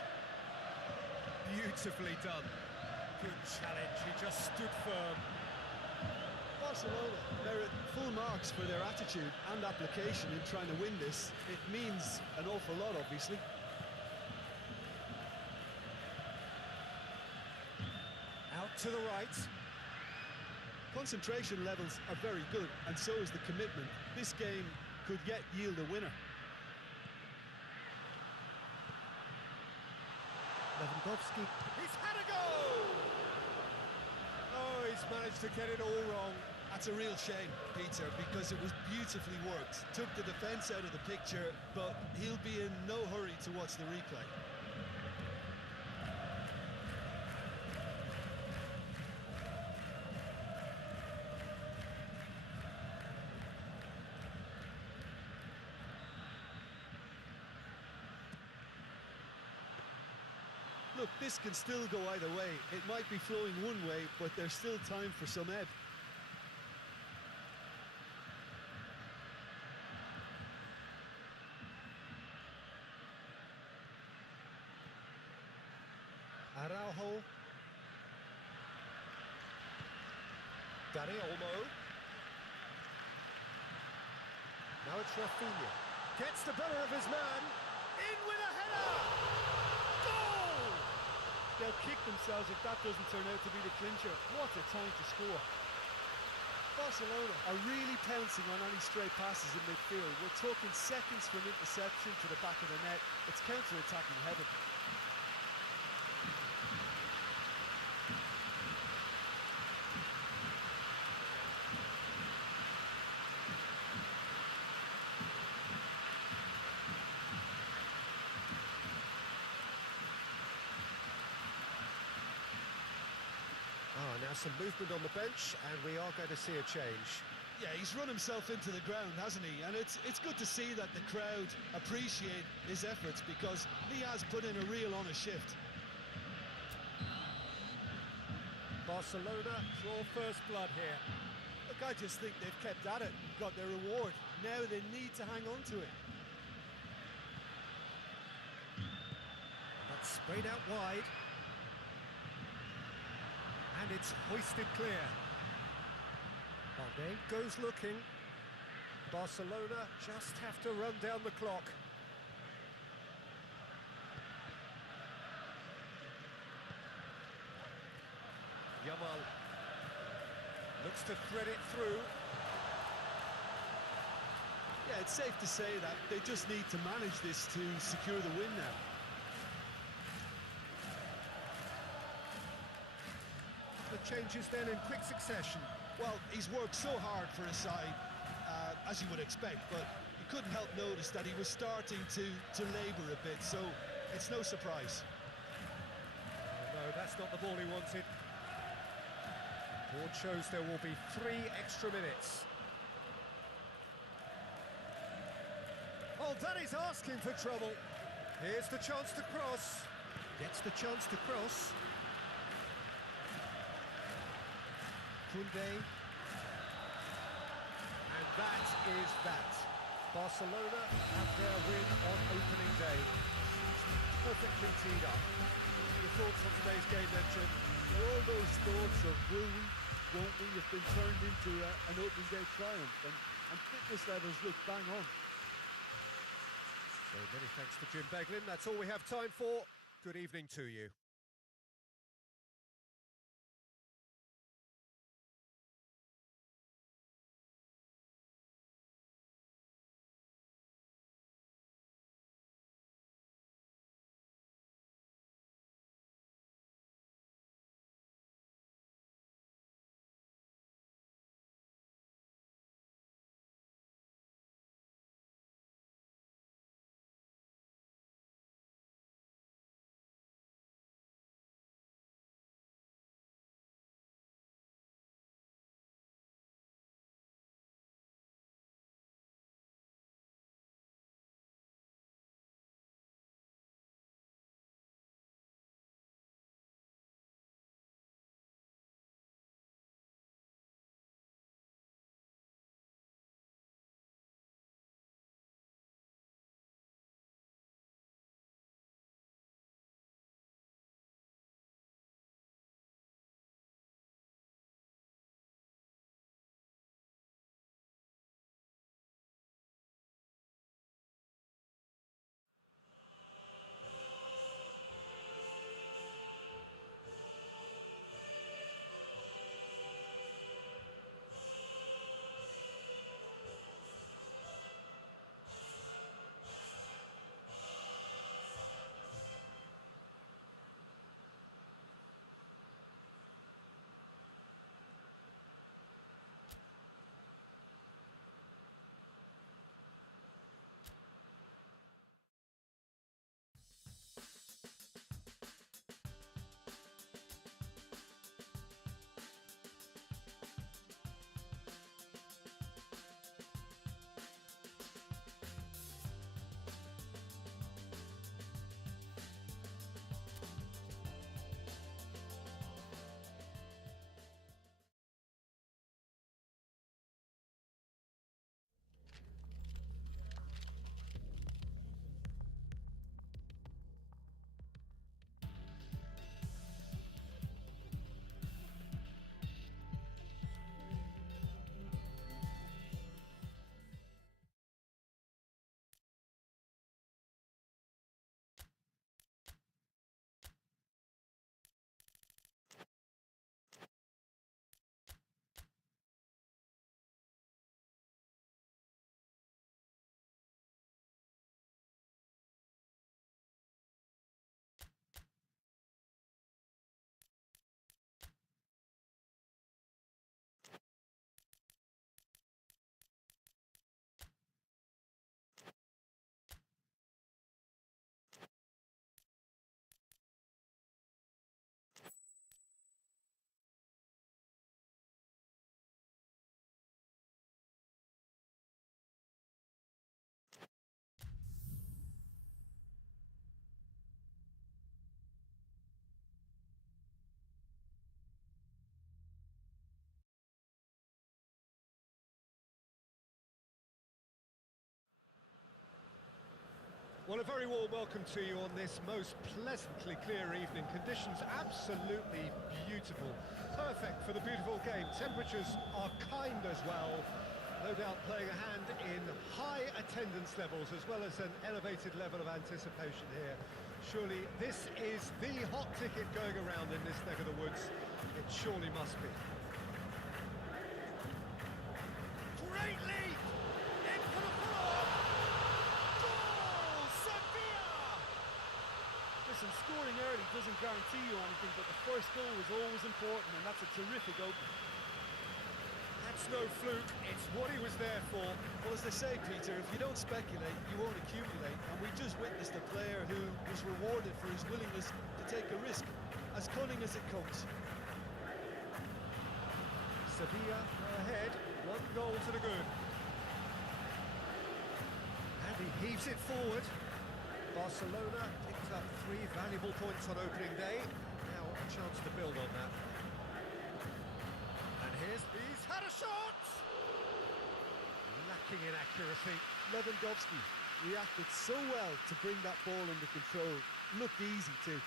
Beautifully done. Good challenge, he just stood firm. Barcelona merit full marks for their attitude and application in trying to win this. It means an awful lot, obviously. Out to the right. Concentration levels are very good, and so is the commitment. This game could yet yield a winner. Lewandowski. He's had a go! Oh, he's managed to get it all wrong. That's a real shame, Peter, because it was beautifully worked. Took the defence out of the picture, but he'll be in no hurry to watch the replay. Look, this can still go either way. It might be flowing one way, but there's still time for some ebb. Araujo. Dani Olmo. Now it's Rafinha. Gets the better of his man. In with a header! Goal! They'll kick themselves if that doesn't turn out to be the clincher. What a time to score. Barcelona are really pouncing on any stray passes in midfield. We're talking seconds from interception to the back of the net. It's counter-attacking heaven. Now some movement on the bench, and we are going to see a change. Yeah, he's run himself into the ground, hasn't he? And it's good to see that the crowd appreciate his efforts, because he has put in a real honest shift. Barcelona draw first blood here. Look, I just think they've kept at it, got their reward. Now they need to hang on to it. That's sprayed out wide. And it's hoisted clear. Balde goes looking. Barcelona just have to run down the clock. Yamal looks to thread it through. Yeah, it's safe to say that they just need to manage this to secure the win now. The changes then in quick succession. Well, he's worked so hard for his side, as you would expect, but you couldn't help notice that he was starting to labour a bit, so it's no surprise. No, that's not the ball he wanted. Board shows there will be 3 extra minutes. Oh, that is asking for trouble. Here's the chance to cross. Gets the chance to cross. Koundé. And that is that. Barcelona have their win on opening day. Perfectly teed up. Your thoughts on today's game then, Jim? All those thoughts of will we, won't we, have been turned into an opening day triumph, and fitness levels look bang on. So many thanks to Jim Beglin. That's all we have time for. Good evening to you. Well, a very warm welcome to you on this most pleasantly clear evening. Conditions absolutely beautiful. Perfect for the beautiful game. Temperatures are kind as well. No doubt playing a hand in high attendance levels as well as an elevated level of anticipation here. Surely this is the hot ticket going around in this neck of the woods. It surely must be. Great lead! In for the follow-up! Goal! Sevilla! Listen, scoring early doesn't guarantee you anything, but the first goal is always important, and that's a terrific opening. That's no fluke, it's what he was there for. Well, as they say, Peter, if you don't speculate, you won't accumulate. And we just witnessed a player who was rewarded for his willingness to take a risk, as cunning as it comes. Sevilla ahead, 1 goal to the good. And he heaves it forward. Barcelona picked up 3 valuable points on opening day. Now a chance to build on that. And he's had a shot! Lacking in accuracy. Lewandowski reacted so well to bring that ball under control. Looked easy too.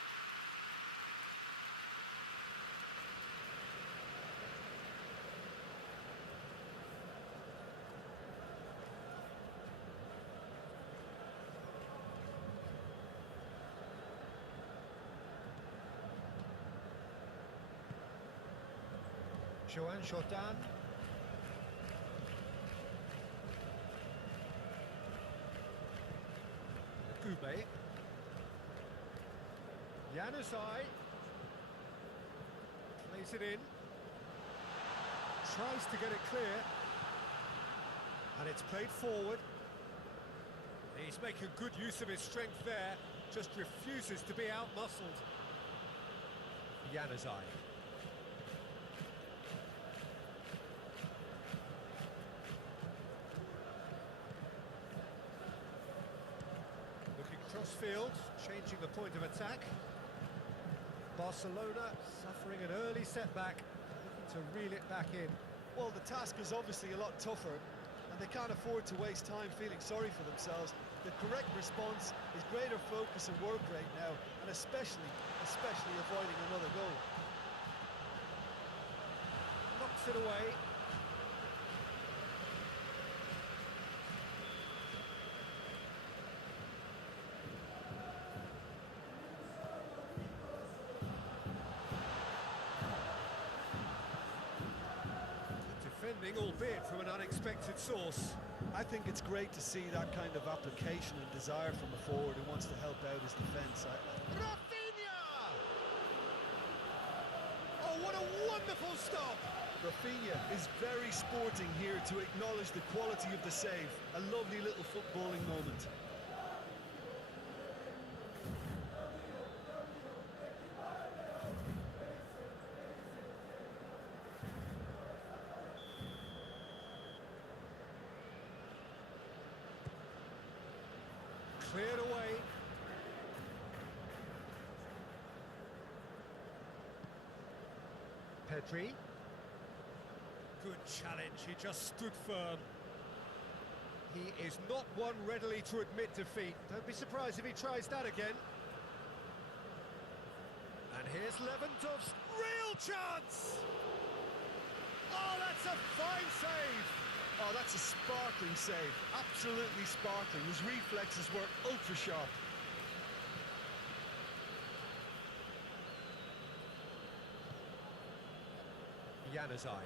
Joan Jordan. Gube. Januzaj. Plays it in. Tries to get it clear. And it's played forward. He's making good use of his strength there. Just refuses to be out-muscled. Januzaj. Crossfield, changing the point of attack. Barcelona suffering an early setback, looking to reel it back in. Well, the task is obviously a lot tougher, and they can't afford to waste time feeling sorry for themselves. The correct response is greater focus and work rate now, and especially avoiding another goal. Knocks it away. Albeit from an unexpected source. I think it's great to see that kind of application and desire from a forward who wants to help out his defence. Rafinha! Oh, what a wonderful stop! Rafinha is very sporting here to acknowledge the quality of the save. A lovely little footballing moment. Cleared away. Pedri. Good challenge, he just stood firm. He is not one readily to admit defeat. Don't be surprised if he tries that again. And here's Lewandowski. Real chance! Oh, that's a fine save! Oh, that's a sparkling save. Absolutely sparkling. His reflexes were ultra sharp. Januzaj.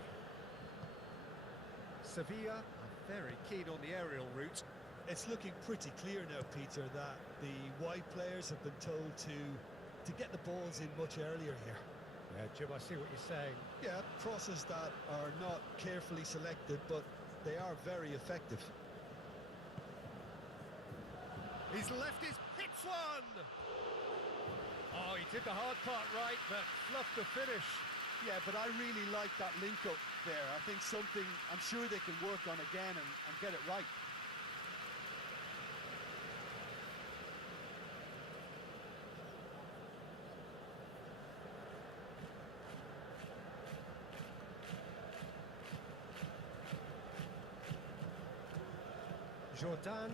Sevilla are very keen on the aerial route. It's looking pretty clear now, Peter, that the white players have been told to get the balls in much earlier here. Yeah, Jim, I see what you're saying. Yeah, crosses that are not carefully selected, but they are very effective. He's left his hits one! Oh, he did the hard part right, but fluffed the finish. Yeah, but I really like that link-up there. I think something I'm sure they can work on again and get it right. Jordan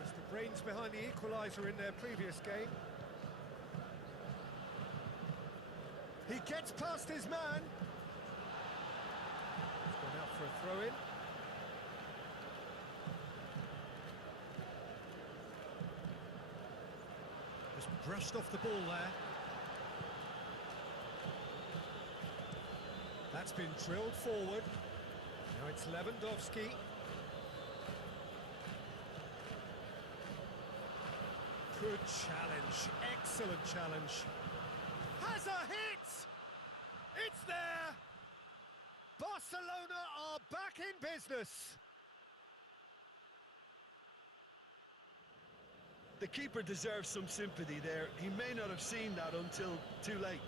has to Brains behind the equaliser in their previous game. He gets past his man. He's gone out for a throw-in. Just brushed off the ball there. That's been drilled forward. Now it's Lewandowski. Good challenge, excellent challenge. Has a hit! It's there! Barcelona are back in business. The keeper deserves some sympathy there. He may not have seen that until too late.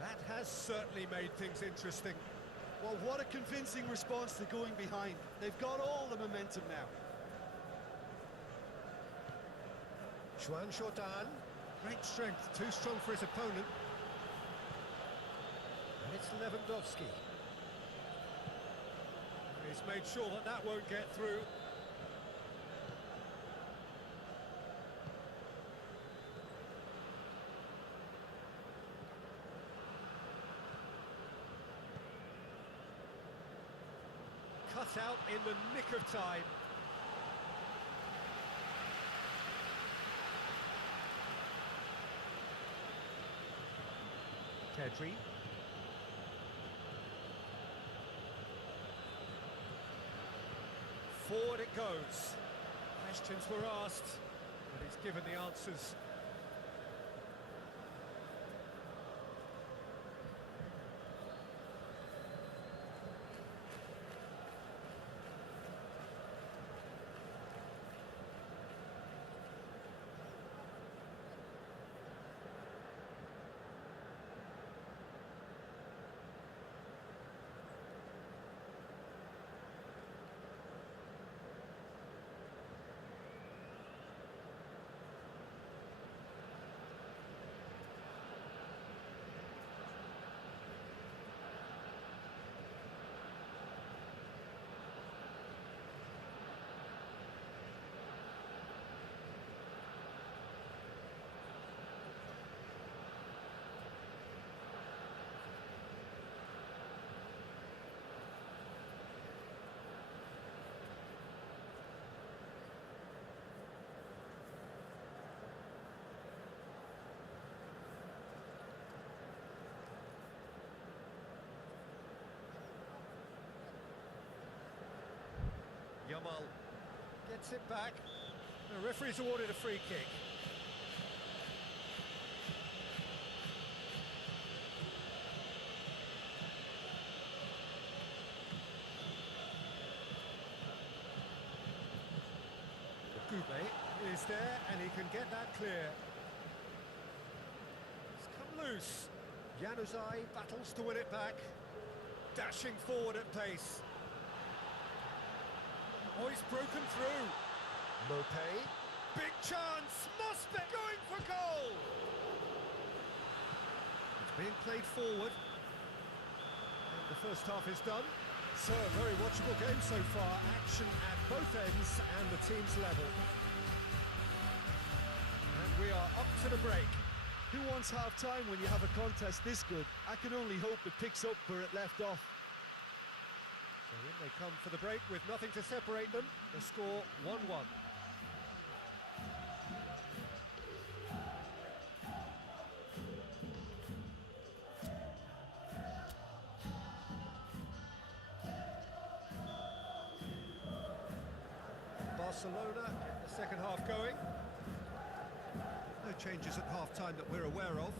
That has certainly made things interesting. Well, what a convincing response to going behind. They've got all the momentum now. Juan Jordan, great strength, too strong for his opponent. And it's Lewandowski. He's made sure that that won't get through. Cut out in the nick of time. Pedri. Forward it goes. Questions were asked, but he's given the answers. Yamal gets it back. The referee's awarded a free kick. Gube is there and he can get that clear. It's come loose. Januzaj battles to win it back. Dashing forward at pace. Oh, he's broken through. Mopé. Big chance. Must be going for goal. It's being played forward. And the first half is done. So, a very watchable game so far. Action at both ends and the team's level. And we are up to the break. Who wants half-time when you have a contest this good? I can only hope it picks up where it left off. So in they come for the break with nothing to separate them. The score 1-1. Barcelona, the second half going. No changes at half-time that we're aware of.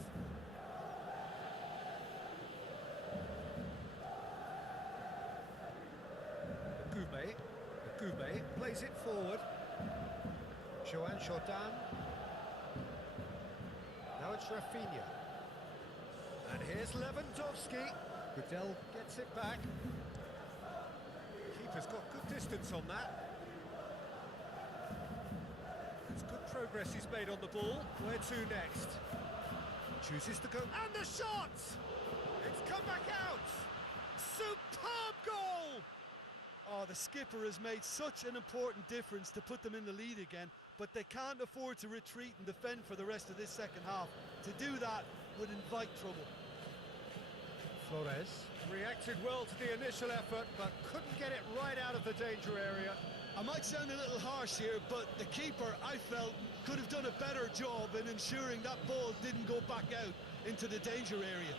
Goumet plays it forward. Joan Jordan. Now it's Rafinha. And here's Lewandowski. Goodell gets it back. Keeper's got good distance on that. It's good progress he's made on the ball. Where to next? Chooses to go. And the shot! It's come back out! Superb goal! Oh, the skipper has made such an important difference to put them in the lead again, but they can't afford to retreat and defend for the rest of this second half. To do that would invite trouble. Flores reacted well to the initial effort, but couldn't get it right out of the danger area. I might sound a little harsh here, but the keeper, I felt, could have done a better job in ensuring that ball didn't go back out into the danger area.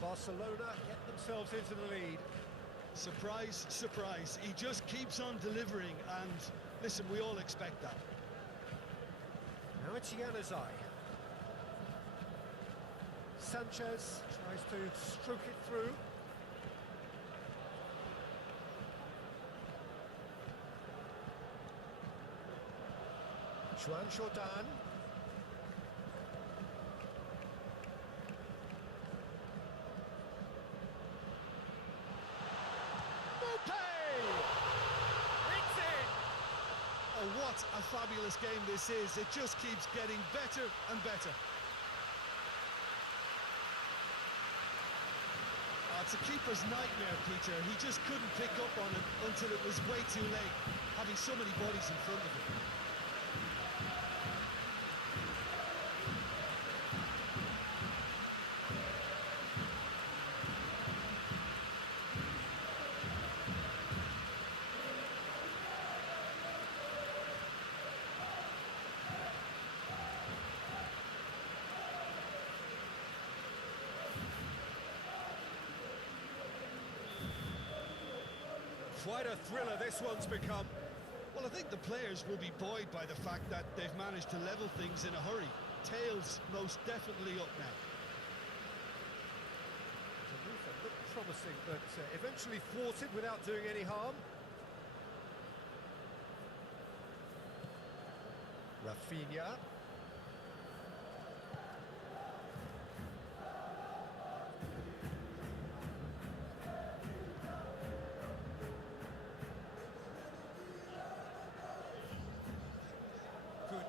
Barcelona get themselves into the lead. Surprise, surprise. He just keeps on delivering, and listen, we all expect that. Now it's Januzaj. Sanchez tries to stroke it through. Joan Jordan. Oh, what a fabulous game this is. It just keeps getting better and better. Oh, it's a keeper's nightmare, Peter. He just couldn't pick up on it until it was way too late, having so many bodies in front of him. Quite a thriller this one's become. Well, I think the players will be buoyed by the fact that they've managed to level things in a hurry. Tails most definitely up now. The move that looked promising, but eventually thwarted without doing any harm. Rafinha.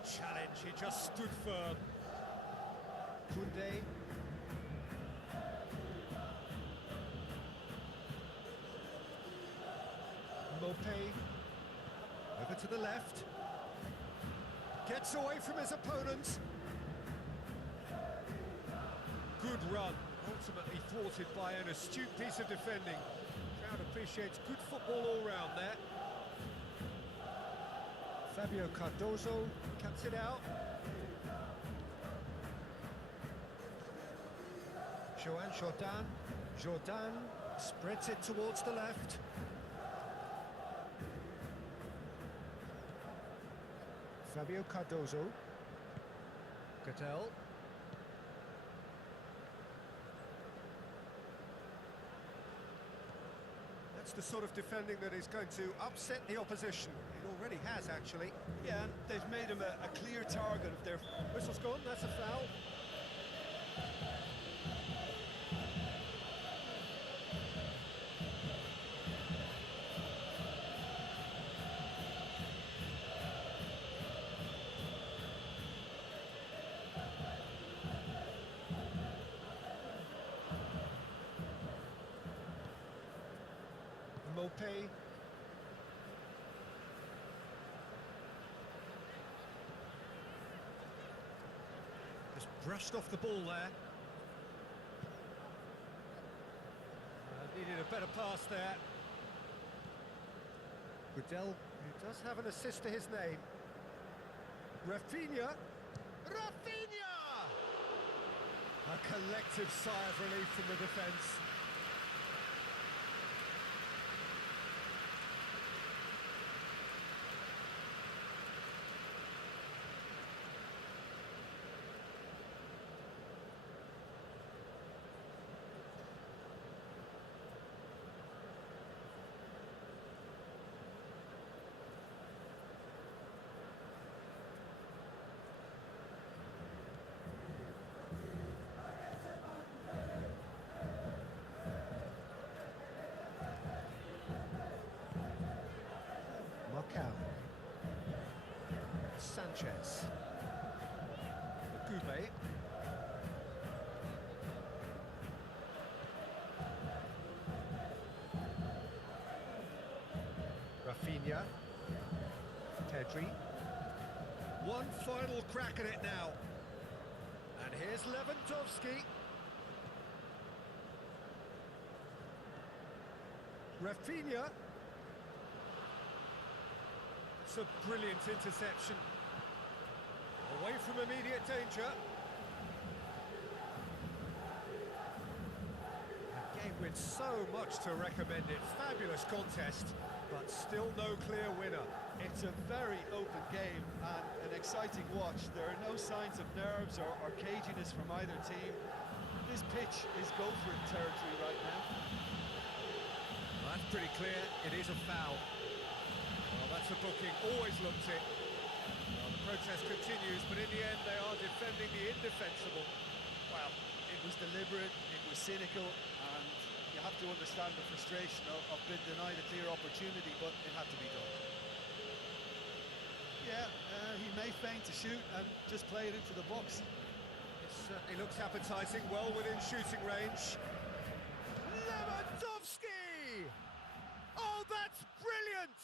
Challenge, he just stood firm. Koundé. Mopé. Over to the left. Gets away from his opponents. Good run. Ultimately thwarted by an astute piece of defending. Crowd appreciates good football all round there. Fabio Cardozo cuts it out. Joan Jordan. Jordan spreads it towards the left. Fabio Cardozo. Goodell. That's the sort of defending that is going to upset the opposition. It already has, actually. Yeah, and they've made him a clear target of their... Whistle's gone, that's a foul. Mopé. Just brushed off the ball there. Needed a better pass there. Gudel, who does have an assist to his name. Rafinha! Rafinha! A collective sigh of relief from the defence. Sanchez. Goulet. Rafinha. Pedri. One final crack at it now. And here's Lewandowski. Rafinha. It's a brilliant interception. Away from immediate danger. A game with so much to recommend it. Fabulous contest, but still no clear winner. It's a very open game and an exciting watch. There are no signs of nerves or caginess from either team. This pitch is go-for-it territory right now. Well, that's pretty clear. It is a foul. Well, that's a booking. Always looked it. Well, the protest continues, but in the end they are defending the indefensible. Well, it was deliberate, it was cynical, and you have to understand the frustration of being denied a clear opportunity, but it had to be done. Yeah, he may feign to shoot and just play it into the box. It certainly looks appetising, well within shooting range. Lewandowski! Oh, that's brilliant!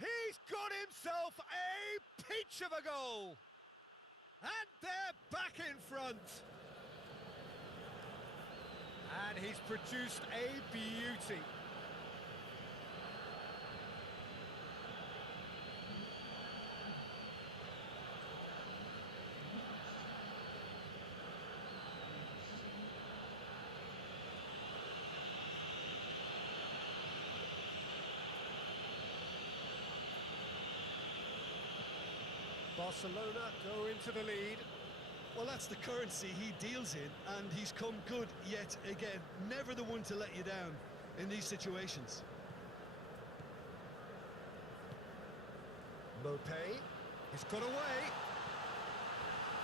He's got himself a peach of a goal! And they're back in front! And he's produced a beauty. Barcelona go into the lead. Well, that's the currency he deals in, and he's come good yet again. Never the one to let you down in these situations. Mopé, he's got away.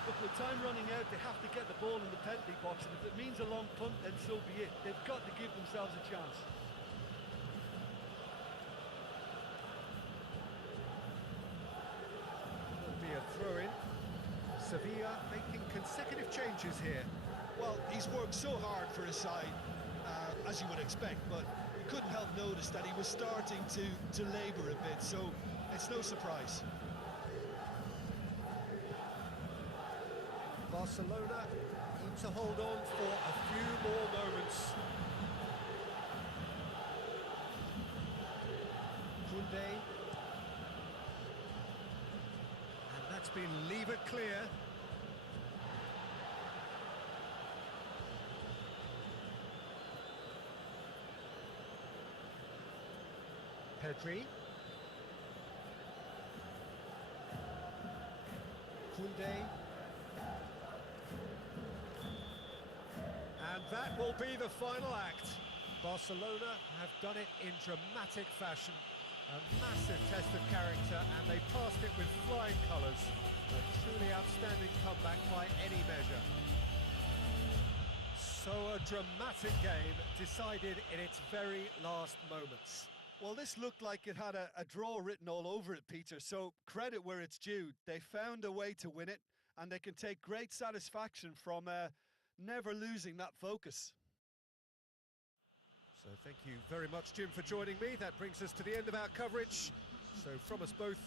Look, with time running out, they have to get the ball in the penalty box, and if it means a long punt, then so be it. They've got to give themselves a chance. Will be a throw-in. Sevilla making consecutive changes here. Well, he's worked so hard for his side, as you would expect, but you couldn't help notice that he was starting to labour a bit, so it's no surprise. Barcelona need to hold on for a few more moments. Koundé. And that's been levered clear. Pedri. Koundé. And that will be the final act. Barcelona have done it in dramatic fashion. A massive test of character, and they passed it with flying colours. A truly outstanding comeback by any measure. So a dramatic game decided in its very last moments. Well, this looked like it had a draw written all over it, Peter, so credit where it's due. They found a way to win it, and they can take great satisfaction from never losing that focus. So thank you very much, Jim, for joining me. That brings us to the end of our coverage. So from us both,